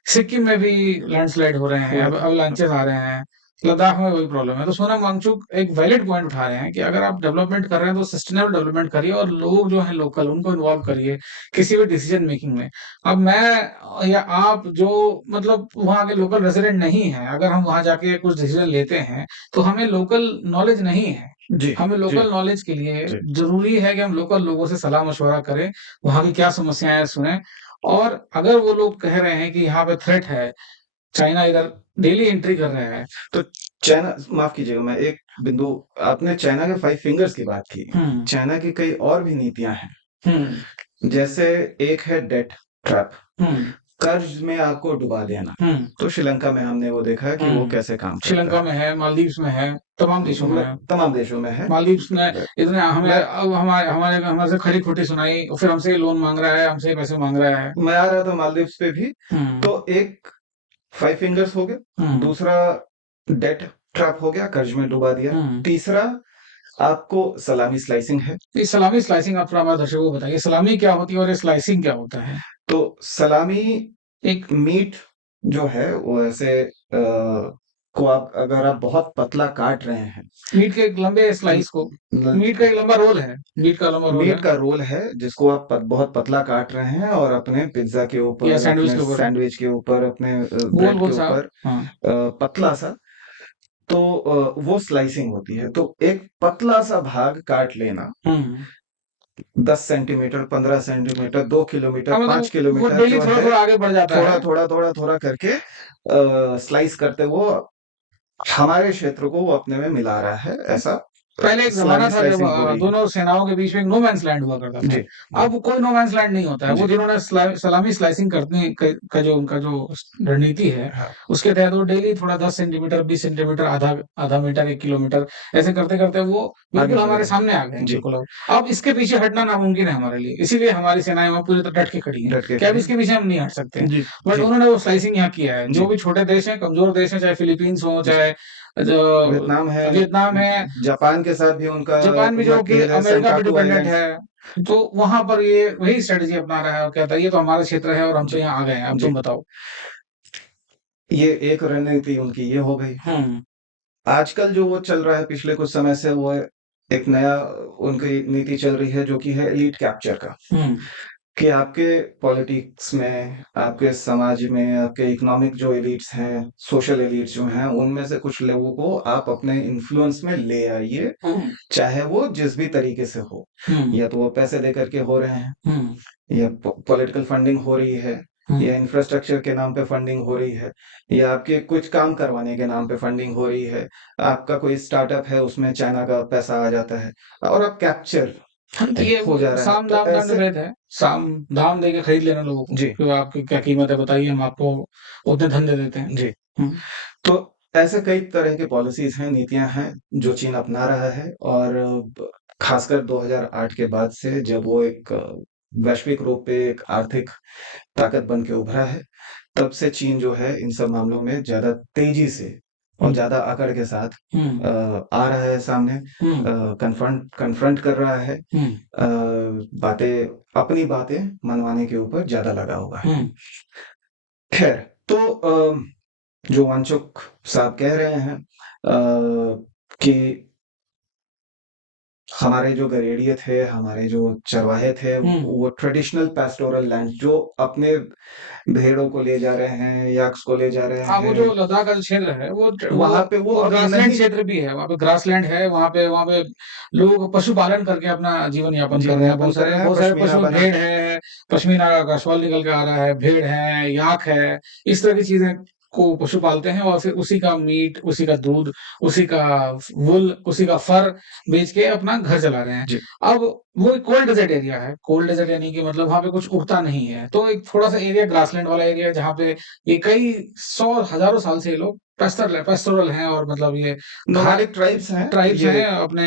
सिक्किम में भी लैंडस्लाइड हो रहे हैं, हुआ अब था। हाँ, अवलांचेस आ रहे हैं। लद्दाख में वही प्रॉब्लम है। तो सोनम वांगचुक एक वैलिड पॉइंट उठा रहे हैं कि अगर आप डेवलपमेंट कर रहे हैं तो सस्टेनेबल डेवलपमेंट करिए और लोग जो हैं लोकल उनको इन्वॉल्व करिए किसी भी डिसीजन मेकिंग में। अब मैं या आप जो मतलब वहाँ के लोकल रेज़िडेंट नहीं हैं, अगर हम वहाँ जाके कुछ डिसीजन लेते हैं, तो हमें लोकल नॉलेज नहीं है। जी, हमें जी, लोकल नॉलेज के लिए जी, ज़रूरी है कि हम लोकल लोगों से सलाह-मशवरा करें, वहाँ की क्या समस्याएँ हैं सुनें और अगर वो लोग कह रहे हैं कि यहाँ पे थ्रेट है, चाइना इधर डेली एंट्री कर रहा है। तो चाइना, माफ़ कीजिएगा, मैं एक बिंदु, आपने चाइना के 5 फिंगर्स की बात की। हुँ, चाइना की कई और भी नीतियाँ हैं। हुँ, जैसे एक है डेट ट्रैप, हुँ, कर्ज में आपको डुबा देना। हुँ, तो श्रीलंका में हमने वो देखा कि वो हुँ। कैसे काम करता श्रीलंका है। में है, मालदीव्स में है, तमाम देशों में है। तमाम देशों में है। मालदीव्स ने ब इतने हमें मैं अब हमारे हमारे हमारे से खरी-खोटी सुनाई और फिर हमसे लोन माँग रहा है, हमसे पैसे माँग रहा है। मैं आ रहा था मालदीव्स पे भी। हुँ, तो एक 5 फिंगर्स हो गया, हुँ, दूसरा डेट ट्रैप हो गया, कर्ज में डुबा दिया। हुँ। तीसरा आपको सलामी स्लाइसिंग है। ये सलामी स्लाइसिंग आप थोड़ा हमारे दर्शकों को बताइए, सलामी क्या होती है और ये स्लाइसिंग क्या होता है? तो सलामी एक मीट जो है वो ऐसे को आप अगर आप बहुत पतला काट रहे हैं, मीट के एक लंबे ल स्लाइस को, ल मीट का एक लंबा रोल है, मीट का लंबा रोल है मीट का रोल है जिसको आप बहुत पतला काट रहे हैं और अपने पिज्जा के या ऊपर, सैंडविच अपने के ऊपर सैंडविच के ऊपर, अपने ब्रेड गोल-गोल के सा। ऊपर हाँ। पतला सा, तो वो स्लाइसिंग होती है। तो एक पतला सा भाग काट लेना, हुँ। 10 सेंटीमीटर, 15 सेंटीमीटर, 2 किलोमीटर, हाँ, 5 मतलब वो किलोमीटर डेली जो है, थोड़ा-थोड़ा आगे बढ़ जाता है। थोड़ा करके स्लाइस करते वो हमारे क्षेत्र को वो अपने में मिला रहा है, ऐसा पहले एक ज़माना था जब स्लाइसिंग हो रही है। दोनों सेनाओं के बीच में एक नो मैन्स लैंड हुआ करता था। जी, जी, अब कोई नो मैन्स लैंड नहीं होता है। वो जी। जिन्होंने सलामी स्लाइसिंग करने का जो उनका जो रणनीति है, हाँ, उसके तहत वो डेली थोड़ा 10 सेंटीमीटर, 20 सेंटीमीटर, आधा आधा मीटर, 1 किलोमीटर ऐसे करते-करते वो आगे बिल्कुल बढ़ हमारे रहे सामने आ गए हैं। हैं जी, बिल्कुल अब। अब इसके पीछे हटना नामुमकिन है हमारे लिए। इसीलिए हमारी सेनाएँ वहाँ पूरी तरह डट के खड़ी हैं डट के कि अब खड़े इसके हैं। पीछे हम नहीं हट सकते हैं। जी, बट जी, उन्होंने वो स्लाइसिंग यहाँ किया है। जो जी, भी छोटे देश हैं, कमज़ोर देश हैं, चाहे फिलीपींस हो, जी। चाहे जो वियतनाम है, वियतनाम है, जापान के साथ भी उनका जापान भी जो कि मतभेद है, अमेरिका पे सेंकाकू डिपेंडेंट आइलैंड्स। है, तो वहाँ पर ये वही स्ट्रैटेजी अपना रहा है और कहता है ये तो हमारा क्षेत्र है और हम तो जी, यहाँ आ गए हैं, अब जी। तुम बताओ। ये एक रणनीति उनकी ये हो गई। हुँ, आजकल जो वो चल रहा है पिछले कुछ समय से, वो एक नया उनकी नीति चल रही है जो कि है एलीट कैप्चर का। हुँ, कि आपके पॉलिटिक्स में, आपके समाज में, आपके इकोनॉमिक जो एलिट्स हैं, सोशल एलिट्स जो हैं, उनमें से कुछ लोगों को आप अपने इन्फ्लुएंस में ले आइए, हुँ, चाहे वो जिस भी तरीके से हो। हुँ, या तो वो पैसे दे करके हो रहे हैं, हुँ, या पॉलिटिकल फंडिंग हो रही है, हुँ, या इंफ्रास्ट्रक्चर के नाम पे फंडिंग हो रही है, या आपके कुछ काम करवाने के नाम पे फंडिंग हो रही है। आपका कोई स्टार्टअप है, उसमें चाइना का पैसा आ जाता है और अब कैप्चर हाँ, तो ये हो वो जा रहा है। साम, तो दाम, दंड, ऐसे भेद है। साम दाम दे के खरीद लेना लोगों को जी, कि वो आपकी क्या कीमत है बताइए, हम आपको उतने धन दे देते हैं। जी। हुँ, तो ऐसे कई तरह के पॉलिसीज़ हैं, नीतियाँ हैं, जो चीन अपना रहा है और खासकर 2008 के बाद से जब वो एक वैश्विक रूप पे एक आर्थिक ताकत बन के उभरा है, तब से चीन जो है इन सब मामलों में ज़्यादा तेज़ी से और हुँ, ज़्यादा अकड़ के साथ हुँ, आ रहा है सामने, हुँ, कन्फ्रंट कन्फ्रंट कर रहा है, हुँ, अपनी बातें मनवाने के ऊपर ज़्यादा लगा हुआ है। हुँ, ख़ैर, तो जो वांगचुक साहब कह रहे हैं कि हमारे जो गरेडिये थे, हमारे जो चरवाहे थे, हुँ। वो ट्रेडिशनल पैस्टोरल लैंड जो अपने भेड़ों को ले जा रहे हैं, याक्स को ले जा रहे हाँ, वो जो हैं, लद्दाख का जो क्षेत्र है, वहाँ पे वो वो अब ग्रासलैंड नहीं क्षेत्र भी है। वहाँ पे ग्रासलैंड है, वहाँ पे लोग पशुपालन करके अपना जीवन यापन कर जीवन रहे हैं। यापन कर रहे हैं, बहुत सारे पश्मीना पशु, बना भेड़ है, पश्मीना का गठवाल निकल के आ रहा है, भेड़ है, याक है, इस तरह की चीज़ें को पशु पालते हैं और फिर उसी का मीट, उसी का दूध, उसी का वूल, उसी का फर बेच के अपना घर चला रहे हैं। जी, अब वो एक कोल्ड डेज़र्ट एरिया है। कोल्ड डेज़र्ट यानी कि मतलब वहाँ पे कुछ उगता नहीं है। तो एक थोड़ा-सा एरिया ग्रासलैंड वाला एरिया है जहाँ पे ये कई 100 हज़ारों साल से ये लोग पेस्टोरल हैं और मतलब ये घा नोमैडिक ट्राइब्स हैं ट्राइब्स ये। हैं, अपने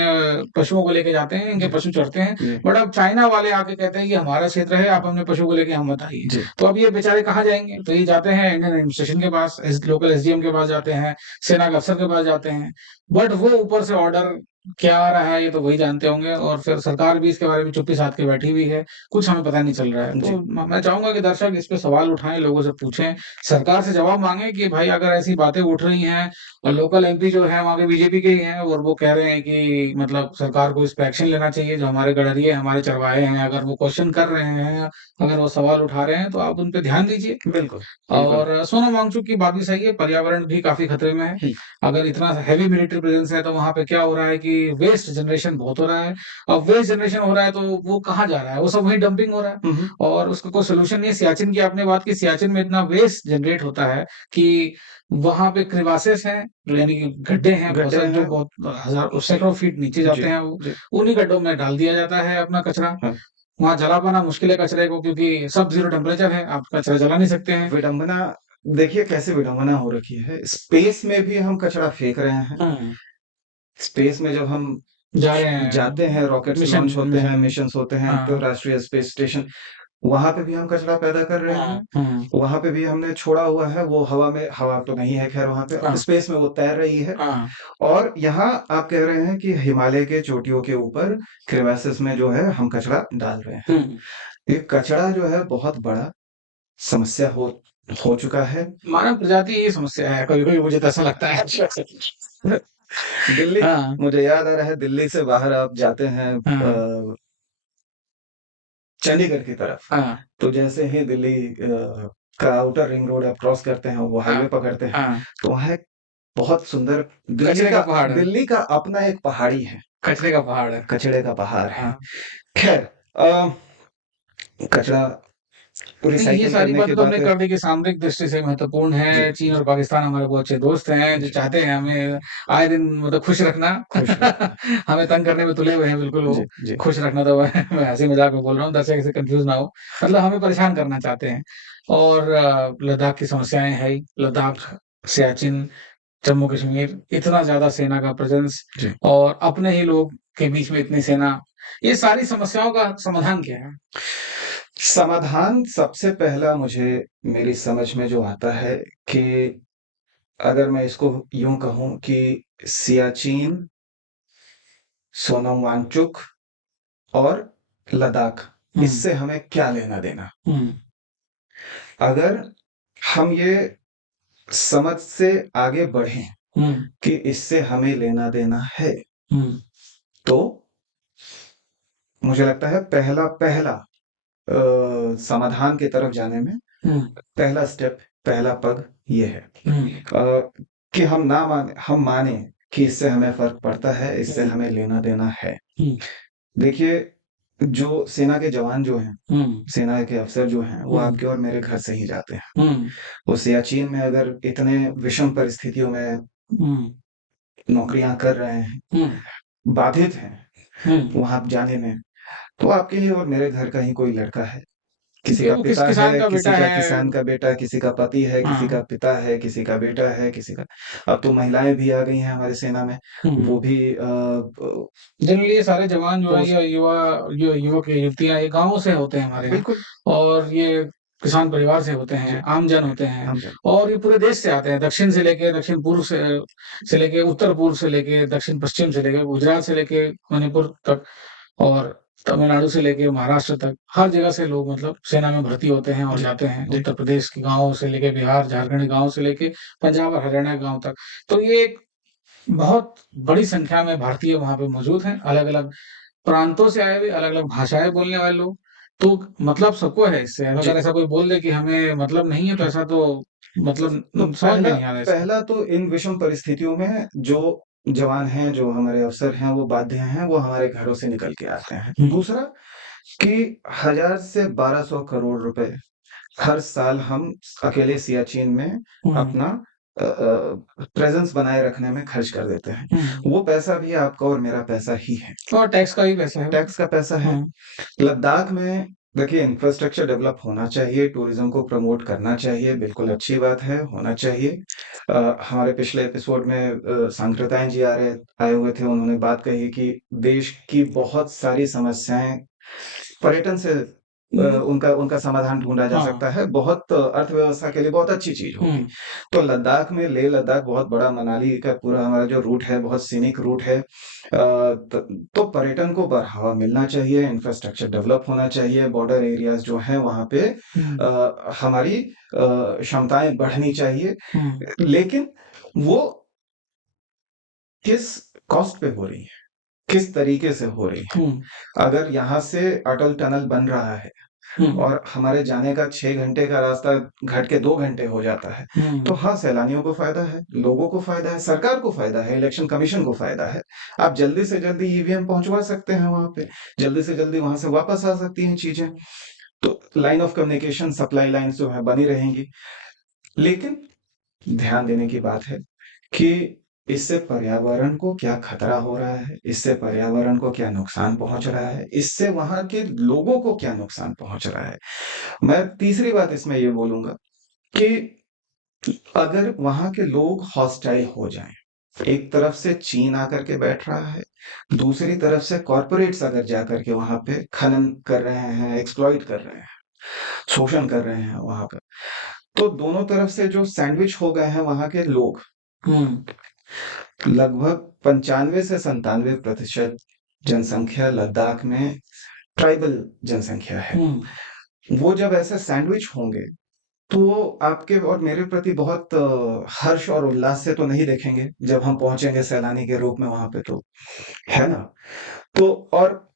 पशुओं को लेके जाते हैं, इनके जी, पशु चरते हैं। जी, बट अब चाइना वाले आके कहते हैं ये हमारा क्षेत्र है, आप अपने पशु को लेके यहाँ मत आइए। जी, तो अब ये बेचारे कहाँ जाएँगे? तो ये जाते हैं इंडियन एडमिनिस्ट्रेशन के पास, लोकल एसडीएम के पास जाते हैं, सेना के अफ़सर के पास जाते हैं। बट वो ऊपर से ऑर्डर क्या आ रहा है ये तो वही जानते होंगे और फिर सरकार भी इसके बारे में चुप्पी साध के बैठी हुई है। कुछ हमें पता नहीं चल रहा है। तो जी, मैं चाहूँगा कि दर्शक इस पे सवाल उठाएँ, लोगों से पूछें, सरकार से जवाब माँगे कि भाई अगर ऐसी बातें उठ रही हैं और लोकल एमपी जो है वहाँ के बीजेपी के ही हैं और वो कह रहे हैं कि मतलब सरकार को इस पे एक्शन लेना चाहिए, जो हमारे गडरिये, हमारे चरवाहे हैं, अगर वो क्वेश्चन कर रहे हैं, अगर वो सवाल उठा रहे हैं, तो आप उन पे ध्यान दीजिए। बिल्कुल, बिल्कुल। और सोनम वांगचुक की बात भी सही है, पर्यावरण भी काफ़ी खतरे में है। हुँ, अगर इतना हेवी मिलिट्री प्रेज़ेंस है, तो वहाँ पे क्या हो रहा है कि वेस्ट जनरेशन बहुत हो रहा है। अब वेस्ट जनरेशन हो रहा है, तो वो कहाँ जा रहा है? वो सब वहीं डंपिंग हो रहा है हुँ, हुँ, और उसका कोई सॉल्यूशन नहीं है। सियाचिन की आपने बात की, सियाचिन में इतना वेस्ट जनरेट होता है कि वहाँ पे क्रेवासेस हैं, यानी कि गड्ढे हैं बहुत गड्ढे सारे जो हैं। बहुत हज़ारों सैकड़ों फीट नीचे जाते जी, हैं वो। जी, उन्हीं गड्ढों में डाल दिया जाता है अपना कचरा। हाँ। वहाँ जला पाना मुश्किल है कचरे को क्योंकि सब ज़ीरो टेम्परेचर है, आप कचरा जला नहीं सकते हैं। विडंबना देखिए कैसे विडंबना हो रखी है। स्पेस में भी हम कचरा फेंक रहे हैं। हुँ, स्पेस में जब हम जा रहे हैं जाते हैं, रॉकेट्स मिशन लॉन्च होते हैं, मिशन मिशंस होते हैं, हाँ, अंतरराष्ट्रीय स्पेस स्टेशन, वहाँ पे भी हम कचरा पैदा कर रहे हाँ, हैं। हुँ, वहाँ पे भी हमने छोड़ा हुआ है, वो हवा में, हवा तो नहीं है ख़ैर वहाँ पे, हाँ, स्पेस में वो तैर रही है। हाँ, और यहाँ आप कह रहे हैं कि हिमालय के चोटियों के ऊपर क्रेवैसेस में जो है हम कचरा डाल रहे हैं। हुँ, ये कचरा जो है बहुत बड़ा समस्या हो हो चुका है। मानव प्रजाति ये समस्या है, कभी-कभी मुझे तो ऐसा लगता है। दिल्ली, हाँ, मुझे याद आ रहा है, दिल्ली से बाहर आप जाते हैं हाँ, चंडीगढ़ की तरफ, हाँ, तो जैसे ही दिल्ली का आउटर रिंग रोड आप क्रॉस करते हैं, वो हाँ, हाईवे पकड़ते हैं, हाँ, तो वहाँ एक बहुत सुंदर कचरे का पहाड़ है, दिल्ली का अपना एक पहाड़ी है, कचरे का पहाड़ है। कचड़े का पहाड़ है। हाँ, खैर, कचरा नहीं ये रिसाइकिल सारी करने की बातें तो हमने बात है। कर दी कि सामरिक दृष्टि से महत्वपूर्ण जी, है। चीन और पाकिस्तान हमारे बहुत अच्छे दोस्त हैं, जो जी, चाहते हैं हमें आए दिन मतलब खुश रखना। खुश रखना। हमें तंग करने में तुले हुए हैं बिल्कुल वो। जी, जी, खुश रखना तो मैं हँसी-मज़ाक में बोल रहा हूँ, दर्शक इससे कन्फ्यूज़ ना हो। मतलब हमें परेशान करना चाहते हैं और लद्दाख की समस्याएँ है ही। लद्दाख, सियाचिन, जम्मू-कश्मीर, इतना ज़्यादा सेना का प्रेज़ेंस जी। और अपने ही लोग के बीच में इतनी सेना, ये सारी समस्याओं का समाधान क्या है? समाधान सबसे पहला मुझे मेरी समझ में जो आता है कि अगर मैं इसको यूँ कहूँ कि सियाचिन, सोनम वांगचुक और लद्दाख, हुँ, इससे हमें क्या लेना-देना? हुँ, अगर हम ये समझ से आगे बढ़ें हुँ, कि इससे हमें लेना-देना है, हुँ, तो मुझे लगता है पहला पहला समाधान की तरफ जाने में हुँ, पहला स्टेप, पहला पग ये है हुँ, कि हम माने कि इससे हमें फ़र्क पड़ता है, इससे हुँ, हमें लेना-देना है। हुँ, देखिए, जो सेना के जवान जो हैं, हुँ, सेना के अफ़सर जो हैं, वो हुँ, आपके और मेरे घर से ही जाते हैं। हुँ, वो सियाचिन में अगर इतने विषम परिस्थितियों में हुँ, नौकरियाँ कर रहे हैं, हुँ, बाधित हैं हुँ। वहाँ जाने में, तो आपके ही और मेरे घर का ही कोई लड़का है। किसी ये का वो किस पिता किसान है, का किसी बेटा का है। किसान का बेटा, किसी का पति है, किसी हाँ, का पिता है, किसी का बेटा है, किसी का अब तो महिलाएँ भी आ गई हैं हमारे सेना में। हुँ। वो भी ब जनरली ये सारे जवान जो हैं पोस्ट या युवक या युवतियाँ ये गाँवों से होते हैं हमारे यहाँ बिल्कुल, और ये किसान परिवार से होते हैं, जी, आम जन होते हैं हम जान और ये पूरे देश से आते हैं, दक्षिण से लेके दक्षिण-पूर्व से लेके उत्तर-पूर्व से लेके दक्षिण-पश्चिम से लेके गुजरात से लेके मणिपुर तक और तमिलनाडु से लेके महाराष्ट्र तक, हर जगह से लोग मतलब सेना में भर्ती होते हैं और जी, जाते हैं। जी, उत्तर प्रदेश के गाँव से लेके बिहार, झारखंड के गाँव से लेके पंजाब और हरियाणा के गाँव तक। तो ये एक बहुत बड़ी संख्या में भारतीय वहाँ पे मौजूद हैं, अलग-अलग प्रांतों से आए हुए, अलग-अलग भाषाएँ बोलने वाले लोग। तो मतलब सबको है इससे, जी। अगर ऐसा कोई बोल दे कि हमें मतलब नहीं है, तो ऐसा तो मतलब तो समझ में नहीं आ रहा है इसका। पहला तो इन विषम परिस्थितियों में जो जवान हैं, जो हमारे अफ़सर हैं, वो बाध्य हैं, वो हमारे घरों से निकल के आते हैं। हुँ, दूसरा कि 1000 से 1200 करोड़ रुपए हर साल हम अकेले सियाचिन में हुँ, अपना प्रेज़ेंस बनाए रखने में खर्च कर देते हैं। हुँ। वो पैसा भी आपका और मेरा पैसा ही है, और टैक्स का भी पैसा है वो। टैक्स का पैसा है। हाँ, लद्दाख में देखिए इंफ्रास्ट्रक्चर डेवलप होना चाहिए, टूरिज़्म को प्रमोट करना चाहिए, बिल्कुल अच्छी बात है, होना चाहिए। हमारे पिछले एपिसोड में सांकृत्यायन जी आए हुए थे, उन्होंने बात कही कि देश की बहुत सारी समस्याएँ पर्यटन से हुँ, उनका उनका समाधान ढूँढा जा हाँ, सकता है, बहुत अर्थव्यवस्था के लिए बहुत अच्छी चीज़ हुँ, होगी। तो लद्दाख में लेह लद्दाख बहुत बड़ा मनाली का पूरा हमारा जो रूट है, बहुत सीनिक रूट है। तो पर्यटन को बढ़ावा मिलना चाहिए, इंफ्रास्ट्रक्चर डेवलप होना चाहिए, बॉर्डर एरियाज़ जो हैं वहाँ पे हुँ, हमारी क्षमताएँ बढ़नी चाहिए। हुँ, लेकिन वो किस कॉस्ट पे हो रही है? किस तरीके से हो रही है? हुँ, अगर यहाँ से अटल टनल बन रहा है हुँ, और हमारे जाने का 6 घंटे का रास्ता घट के 2 घंटे हो जाता है, तो हुँ, हाँ, सैलानियों को फ़ायदा है, लोगों को फ़ायदा है, सरकार को फ़ायदा है, इलेक्शन कमीशन को फ़ायदा है। आप जल्दी से जल्दी ईवीएम पहुँचवा सकते हैं वहाँ पे, जल्दी से जल्दी वहाँ से वापस आ सकती हैं चीज़ें। तो line of communication, supply lines जो है बनी रहेंगी। लेकिन ध्यान देने की बात है कि इससे पर्यावरण को क्या खतरा हो रहा है, इससे पर्यावरण को क्या नुकसान पहुँच रहा है, इससे वहाँ के लोगों को क्या नुकसान पहुँच रहा है। मैं तीसरी बात इसमें ये बोलूँगा कि अगर वहाँ के लोग हॉस्टाइल हो जाएँ, एक तरफ से चीन आकर के बैठ रहा है, दूसरी तरफ से कॉर्पोरेट्स अगर जाकर के वहाँ पे खनन कर रहे हैं, एक्सप्लॉइट कर रहे हैं, शोषण कर रहे हैं वहाँ का, तो दोनों तरफ से जो सैंडविच हो गए हैं वहाँ के लोग, हुँ, लगभग 95 से 97% जनसंख्या लद्दाख में ट्राइबल जनसंख्या है। हुँ, वो जब ऐसे सैंडविच होंगे, तो वो आपके और मेरे प्रति बहुत हर्ष और उल्लास से तो नहीं देखेंगे, जब हम पहुँचेंगे सैलानी के रूप में वहाँ पे तो, है ना? तो और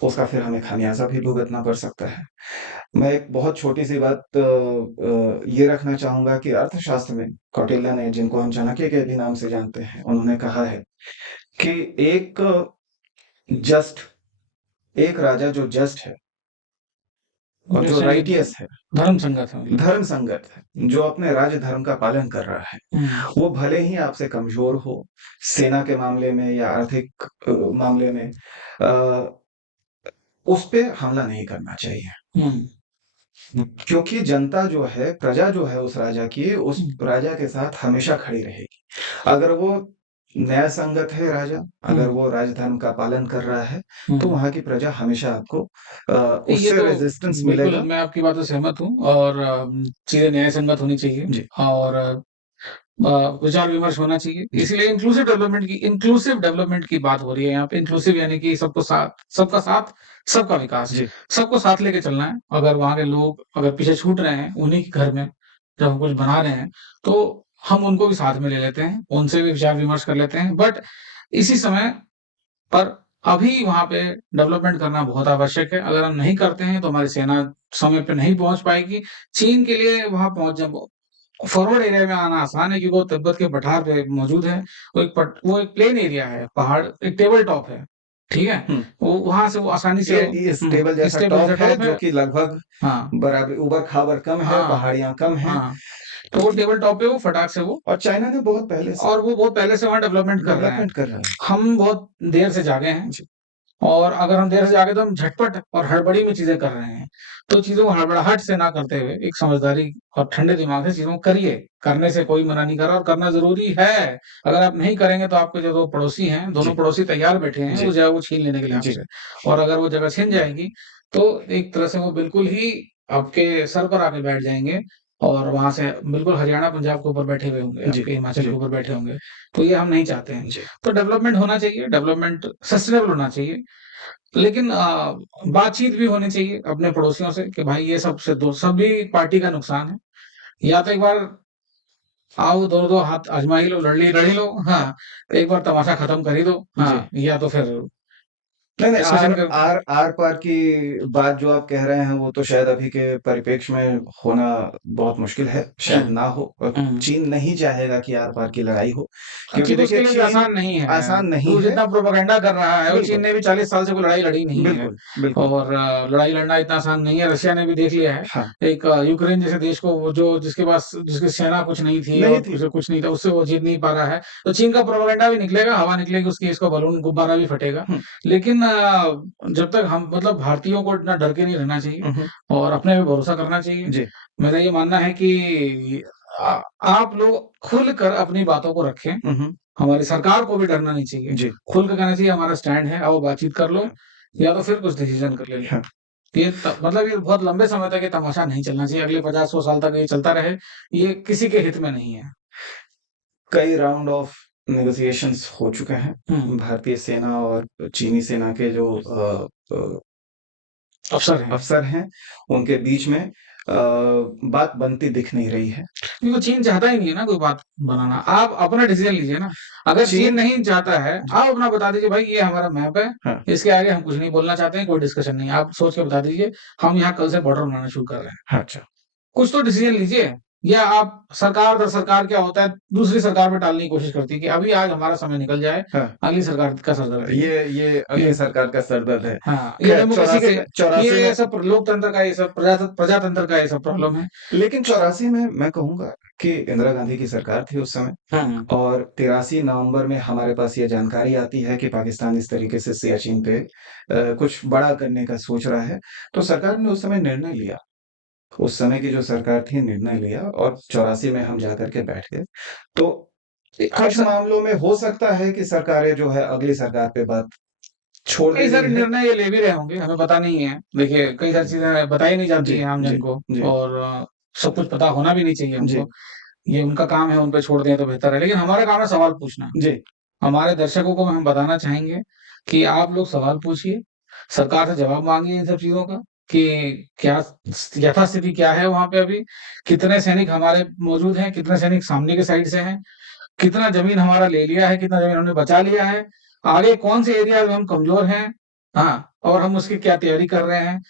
उसका फिर हमें खामियाज़ा भी भुगतना पड़ सकता है। मैं एक बहुत छोटी-सी बात ये रखना चाहूँगा कि अर्थशास्त्र में कौटिल्य ने, जिनको हम चाणक्य के भी नाम से जानते हैं, उन्होंने कहा है कि एक जस्ट एक राजा जो जस्ट है और जो जैसे राइटियस है, धर्म संगत है मतलब। धर्म संगत है, जो अपने राज धर्म का पालन कर रहा है, वो भले ही आपसे कमजोर हो, सेना के मामले में या आर्थिक मामले में, उस पे हमला नहीं करना चाहिए। क्योंकि जनता जो है, प्रजा जो है उस राजा की, उस राजा के साथ हमेशा खड़ी रहेगी। अगर वो न्याय संगत है राजा, अगर वो राजधर्म का पालन कर रहा है, तो वहाँ की प्रजा हमेशा आपको ये उससे तो रेजिस्टेंस बिल्कुल मिलेगा। मैं आपकी बात से सहमत हूँ और चीज़ें न्याय संगत होनी चाहिए जी, और विचार-विमर्श होना चाहिए। इसीलिए इंक्लूसिव डेवलपमेंट की बात हो रही है यहाँ पे। इंक्लूसिव यानी कि सबका साथ, सबका विकास। जी, सबको साथ लेके चलना है। अगर वहाँ के लोग अगर पीछे छूट रहे हैं, उन्हीं के घर में जब हम कुछ बना रहे हैं, तो हम उनको भी साथ में ले लेते हैं, उनसे भी विचार-विमर्श कर लेते हैं। बट इसी समय पर अभी वहाँ पे डेवलपमेंट करना बहुत आवश्यक है। अगर हम नहीं करते हैं, तो हमारी सेना समय पे नहीं पहुँच पाएगी। चीन के लिए वहाँ पहुँच जब फॉरवर्ड एरिया में आना आसान है क्योंकि वो तिब्बत के पठार पे मौजूद है। वो एक प्लेन एरिया है, पहाड़ एक टेबल टॉप है, ठीक है? हुँ। वो वहाँ से वो आसानी से ये इस टेबल इस जैसा टेबल टॉप से है, टॉप है। जो कि लगभग हाँ, बराबर ऊबड़-खाबड़ कम है, हाँ, पहाड़ियाँ कम हैं, हाँ। तो वो टेबल टॉप पे वो फटाक से वो और चाइना ने बहुत पहले से और वो बहुत पहले से वहाँ डेवलपमेंट कर रहे हैं। डेवलपमेंट कर रहा है। हम बहुत देर से जागे हैं। जी, और अगर हम देर से जागे तो हम झटपट और हड़बड़ी में चीज़ें कर रहे हैं। तो चीज़ों को हड़बड़ाहट से ना करते हुए एक समझदारी और ठंडे दिमाग से चीज़ों को करिए। करने से कोई मना नहीं कर रहा और करना ज़रूरी है। अगर आप नहीं करेंगे तो आपके जो 2 पड़ोसी हैं, दोनों जी, पड़ोसी तैयार बैठे हैं, जी, वो जगह वो छीन लेने के लिए जी, आपसे। और अगर वो जगह छिन जाएगी, तो एक तरह से वो बिल्कुल ही आपके सर पर आके बैठ जाएँगे और वहाँ से बिल्कुल हरियाणा, पंजाब के ऊपर बैठे हुए होंगे, जी, आपके हिमाचल के जी, ऊपर बैठे होंगे। तो ये हम नहीं चाहते हैं। जी, तो डेवलपमेंट होना चाहिए, डेवलपमेंट सस्टेनेबल होना चाहिए। लेकिन बातचीत भी होनी चाहिए अपने पड़ोसियों से कि भाई ये सबसे दो सभी पार्टी का नुकसान है। या तो एक बार आओ दो-दो हाथ आजमा ही लो, लड़ ही लो, हाँ, एक बार तमाशा खत्म कर ही दो, जी। हाँ, या तो फिर नहीं, नहीं, डिस्कशन कर आर-पार की बात जो आप कह रहे हैं, वो तो शायद अभी के परिप्रेक्ष्य में होना बहुत मुश्किल है, शायद हुँ, ना हो। हुँ। चीन नहीं चाहेगा कि आर-पार की लड़ाई हो, क्योंकि क्योंकि देखिए उसके लिए भी चीन आसान नहीं है। आसान नहीं वो है। जितना प्रोपेगेंडा कर रहा है, वो चीन बिल्कुल, ने भी 40 साल से कोई लड़ाई लड़ी नहीं है। बिल्कुल, बिल्कुल। और लड़ाई लड़ना इतना आसान नहीं है, रशिया ने भी देख लिया है। हाँ, एक यूक्रेन जैसे देश को वो जो जिसके पास जिसकी सेना कुछ नहीं थी नहीं और थी। उसे कुछ नहीं था, उससे वो जीत नहीं पा रहा है। तो चीन का प्रोपेगेंडा भी निकलेगा, हवा निकलेगी उसकी, इसका बलून गुब्बारा भी फटेगा। हुँ, लेकिन जब तक हम मतलब भारतीयों को इतना डर के नहीं रहना चाहिए हुँ, हुँ। और अपने पे भरोसा करना चाहिए। जी, मेरा ये मानना है कि आप लोग खुलकर अपनी बातों को रखें। हुँ, हुँ। हमारी सरकार को भी डरना नहीं चाहिए। जी, खुल के कहना चाहिए हमारा स्टैंड है, आओ बातचीत कर लो हाँ, या तो फिर कुछ डिसीज़न कर ले लो। हाँ। मतलब ये बहुत लंबे समय तक ये तमाशा नहीं चलना चाहिए, अगले 50-100 साल तक ये चलता रहे, ये किसी के हित में नहीं है। कई राउंड ऑफ नेगोशिएशंस हो चुके हैं। हुँ, भारतीय सेना और चीनी सेना के जो अवसर हैं। अफ़सर हैं, उनके बीच में बात बनती दिख नहीं रही है। क्योंकि चीन चाहता ही नहीं है ना कोई बात बनाना, आप अपना डिसीज़न लीजिए ना। अगर चीन चीन नहीं चाहता है, जी, आप अपना बता दीजिए भाई ये हमारा मैप है, हाँ, इसके आगे हम कुछ नहीं बोलना चाहते हैं, कोई डिस्कशन नहीं है। आप सोच के बता दीजिए, हम यहाँ कल से बॉर्डर बनाना शुरू कर रहे हैं। हाँ, अच्छा, कुछ तो डिसीजन लीजिए या आप सरकार दर सरकार क्या होता है दूसरी सरकार पे टालने की कोशिश करती है कि अभी आज हमारा समय निकल जाए, हाँ। अगली सरकार का सरदर्द है ये ये अगली सरकार का सरदर्द है। हाँ, ये ख़ैर डेमोक्रेसी के 84 में ये सब लोकतंत्र का ये सब प्रजातंत्र का ये सब प्रॉब्लम है। लेकिन 84 में मैं कहूँगा कि इंदिरा गांधी की सरकार थी उस समय, हुँ, और 83 नवंबर में हमारे पास ये जानकारी आती है कि पाकिस्तान इस तरीके से सियाचिन पे कुछ बड़ा करने का सोच रहा है। तो सरकार ने उस समय निर्णय लिया। उस समय की जो सरकार थी निर्णय लिया और 84 में हम जाकर के बैठ गए। तो कुछ अच्छा मामलों में हो सकता है कि सरकारें जो है अगली सरकार पे बात छोड़ दे कई रही सारे है। निर्णय ये ले भी रहे होंगे, हमें पता नहीं है। देखिए कई सारी चीज़ें बताई नहीं जाती जी, हैं आम जी, जन को जी, और सब कुछ पता होना भी नहीं चाहिए जी, हमको। ये उनका काम है, उन पे छोड़ दें तो बेहतर है। लेकिन हमारा काम है सवाल पूछना। जी, हमारे दर्शकों को हम बताना चाहेंगे कि आप लोग सवाल पूछिए, सरकार से जवाब माँगिए इन सब चीज़ों का। कि क्या यथास्थिति क्या है वहाँ पे अभी, कितने सैनिक हमारे मौजूद हैं, कितने सैनिक सामने की साइड से हैं, कितना ज़मीन हमारा ले लिया है, कितना ज़मीन हमने बचा लिया है, आगे कौन से एरियाज़ में हम कमज़ोर हैं, हाँ, और हम उसकी क्या तैयारी कर रहे हैं।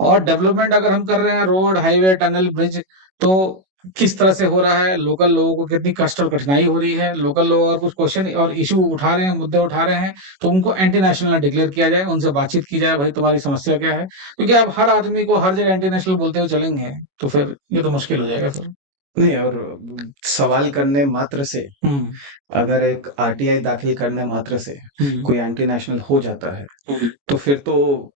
और डेवलपमेंट अगर हम कर रहे हैं रोड, हाईवे, टनल, ब्रिज तो किस तरह से हो रहा है, लोकल लोगों को कितनी कष्ट और कठिनाई हो रही है, लोकल लोग अगर कुछ क्वेश्चन और इश्यू उठा रहे हैं, मुद्दे उठा रहे हैं, तो उनको एंटी नेशनल ना डिक्लेयर किया जाए, उनसे बातचीत की जाए, भाई तुम्हारी समस्या क्या है? क्योंकि आप हर आदमी को हर जगह एंटी नेशनल बोलते हुए चलेंगे, तो फिर ये तो मुश्किल हो जाएगा फिर। नहीं, और सवाल करने मात्र से, हुँ, अगर एक आरटीआई दाखिल करने मात्र से हुँ, कोई एंटी नेशनल हो जाता है, हुँ, तो फिर तो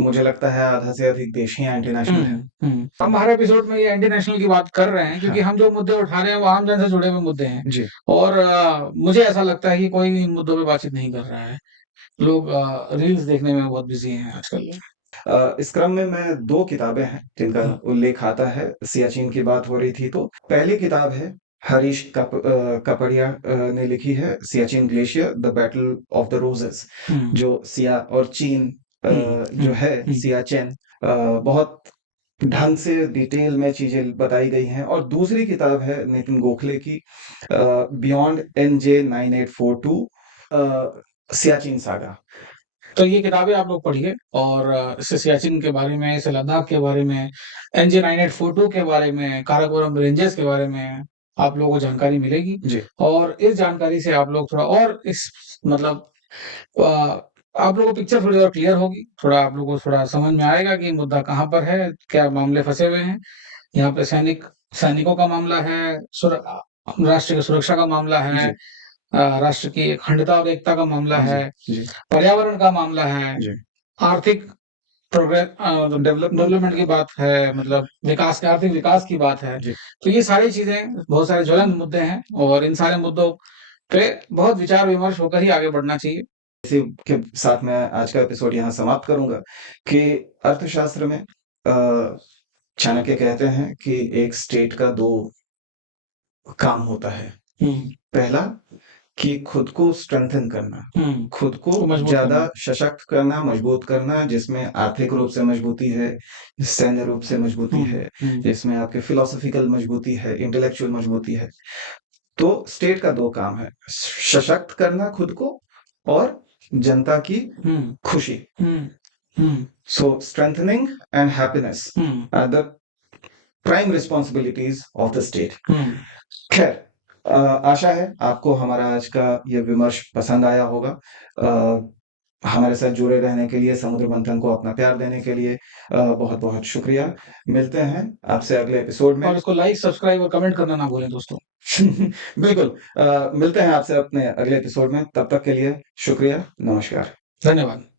मुझे लगता है आधा से अधिक देश ही एंटी नेशनल है। हुँ, हुँ। हम हर एपिसोड में ये एंटी नेशनल की बात कर रहे हैं क्योंकि हाँ, हम जो मुद्दे उठा रहे हैं वो आम जन से जुड़े हुए मुद्दे हैं जी। और मुझे ऐसा लगता है कि कोई भी इन मुद्दों पे बातचीत नहीं कर रहा है। लोग रील्स देखने में बहुत बिज़ी हैं आजकल। इस क्रम में मैं 2 किताबें हैं जिनका हुँ, उल्लेख आता है, सियाचिन की बात हो रही थी तो पहली किताब है हरीश कपड़िया ने लिखी है Siachen glacier the battle of the roses, हुँ, जो सिया और चीन हुँ, जो हुँ, है हुँ, सियाचेन, बहुत ढंग से डिटेल में चीजें बताई गई हैं। और दूसरी किताब है नितिन गोखले की बियॉन्ड एनजे 9842 सियाचिन सागा। तो ये किताबें आप लोग पढ़िए और इससे सियाचिन के बारे में, इससे लद्दाख के बारे में, एनजे 9842 के बारे में, काराकोरम रेंजेस के बारे में आप लोगों को जानकारी मिलेगी जी। और इस जानकारी से आप लोग थोड़ा और इस मतलब अ, आप लोगों को पिक्चर थोड़ी और क्लियर होगी, थोड़ा आप लोगों को थोड़ा समझ में आएगा कि मुद्दा कहाँ पर है, क्या मामले फँसे हुए हैं। यहाँ पे सैनिकों का मामला है, राष्ट्र की सुरक्षा का मामला है, जी। राष्ट्र की अखंडता और एकता का मामला जी। है, जी। पर्यावरण का मामला है, जी। आर्थिक डेवलपमेंट। डेवलपमेंट की बात है, मतलब विकास के आर्थिक विकास की बात है। जी। तो ये सारी चीज़ें बहुत सारे ज्वलंत मुद्दे हैं और इन सारे मुद्दों पे बहुत विचार-विमर्श होकर ही आगे बढ़ना चाहिए। इसी के साथ मैं आज का एपिसोड यहाँ समाप्त करूँगा कि अर्थशास्त्र में चाणक्य कहते हैं कि एक स्टेट का 2 काम होता है। हुँ, पहला कि खुद को स्ट्रेंथन करना, हुँ, खुद को उसको मजबूत ज़्यादा करना। सशक्त करना, मजबूत करना, जिसमें आर्थिक रूप से मजबूती है, सैन्य रूप से मजबूती हुँ, है, हुँ, जिसमें आपके फिलॉसॉफिकल मजबूती है, इंटेलेक्चुअल मजबूती है। तो स्टेट का 2 काम है, सशक्त करना खुद को और जनता की हुँ, खुशी। हुँ, हुँ, So strengthening and happiness hmm, are the prime responsibilities of the state. हुँ। खैर, आशा है आपको हमारा आज का ये विमर्श पसंद आया होगा। हमारे साथ जुड़े रहने के लिए, समुद्र मंथन को अपना प्यार देने के लिए बहुत-बहुत शुक्रिया। मिलते हैं आपसे अगले एपिसोड में। और इसको लाइक, सब्सक्राइब और कमेंट करना ना भूलें दोस्तों। बिल्कुल, मिलते हैं आपसे अपने अगले एपिसोड में। तब तक के लिए शुक्रिया, नमस्कार। धन्यवाद।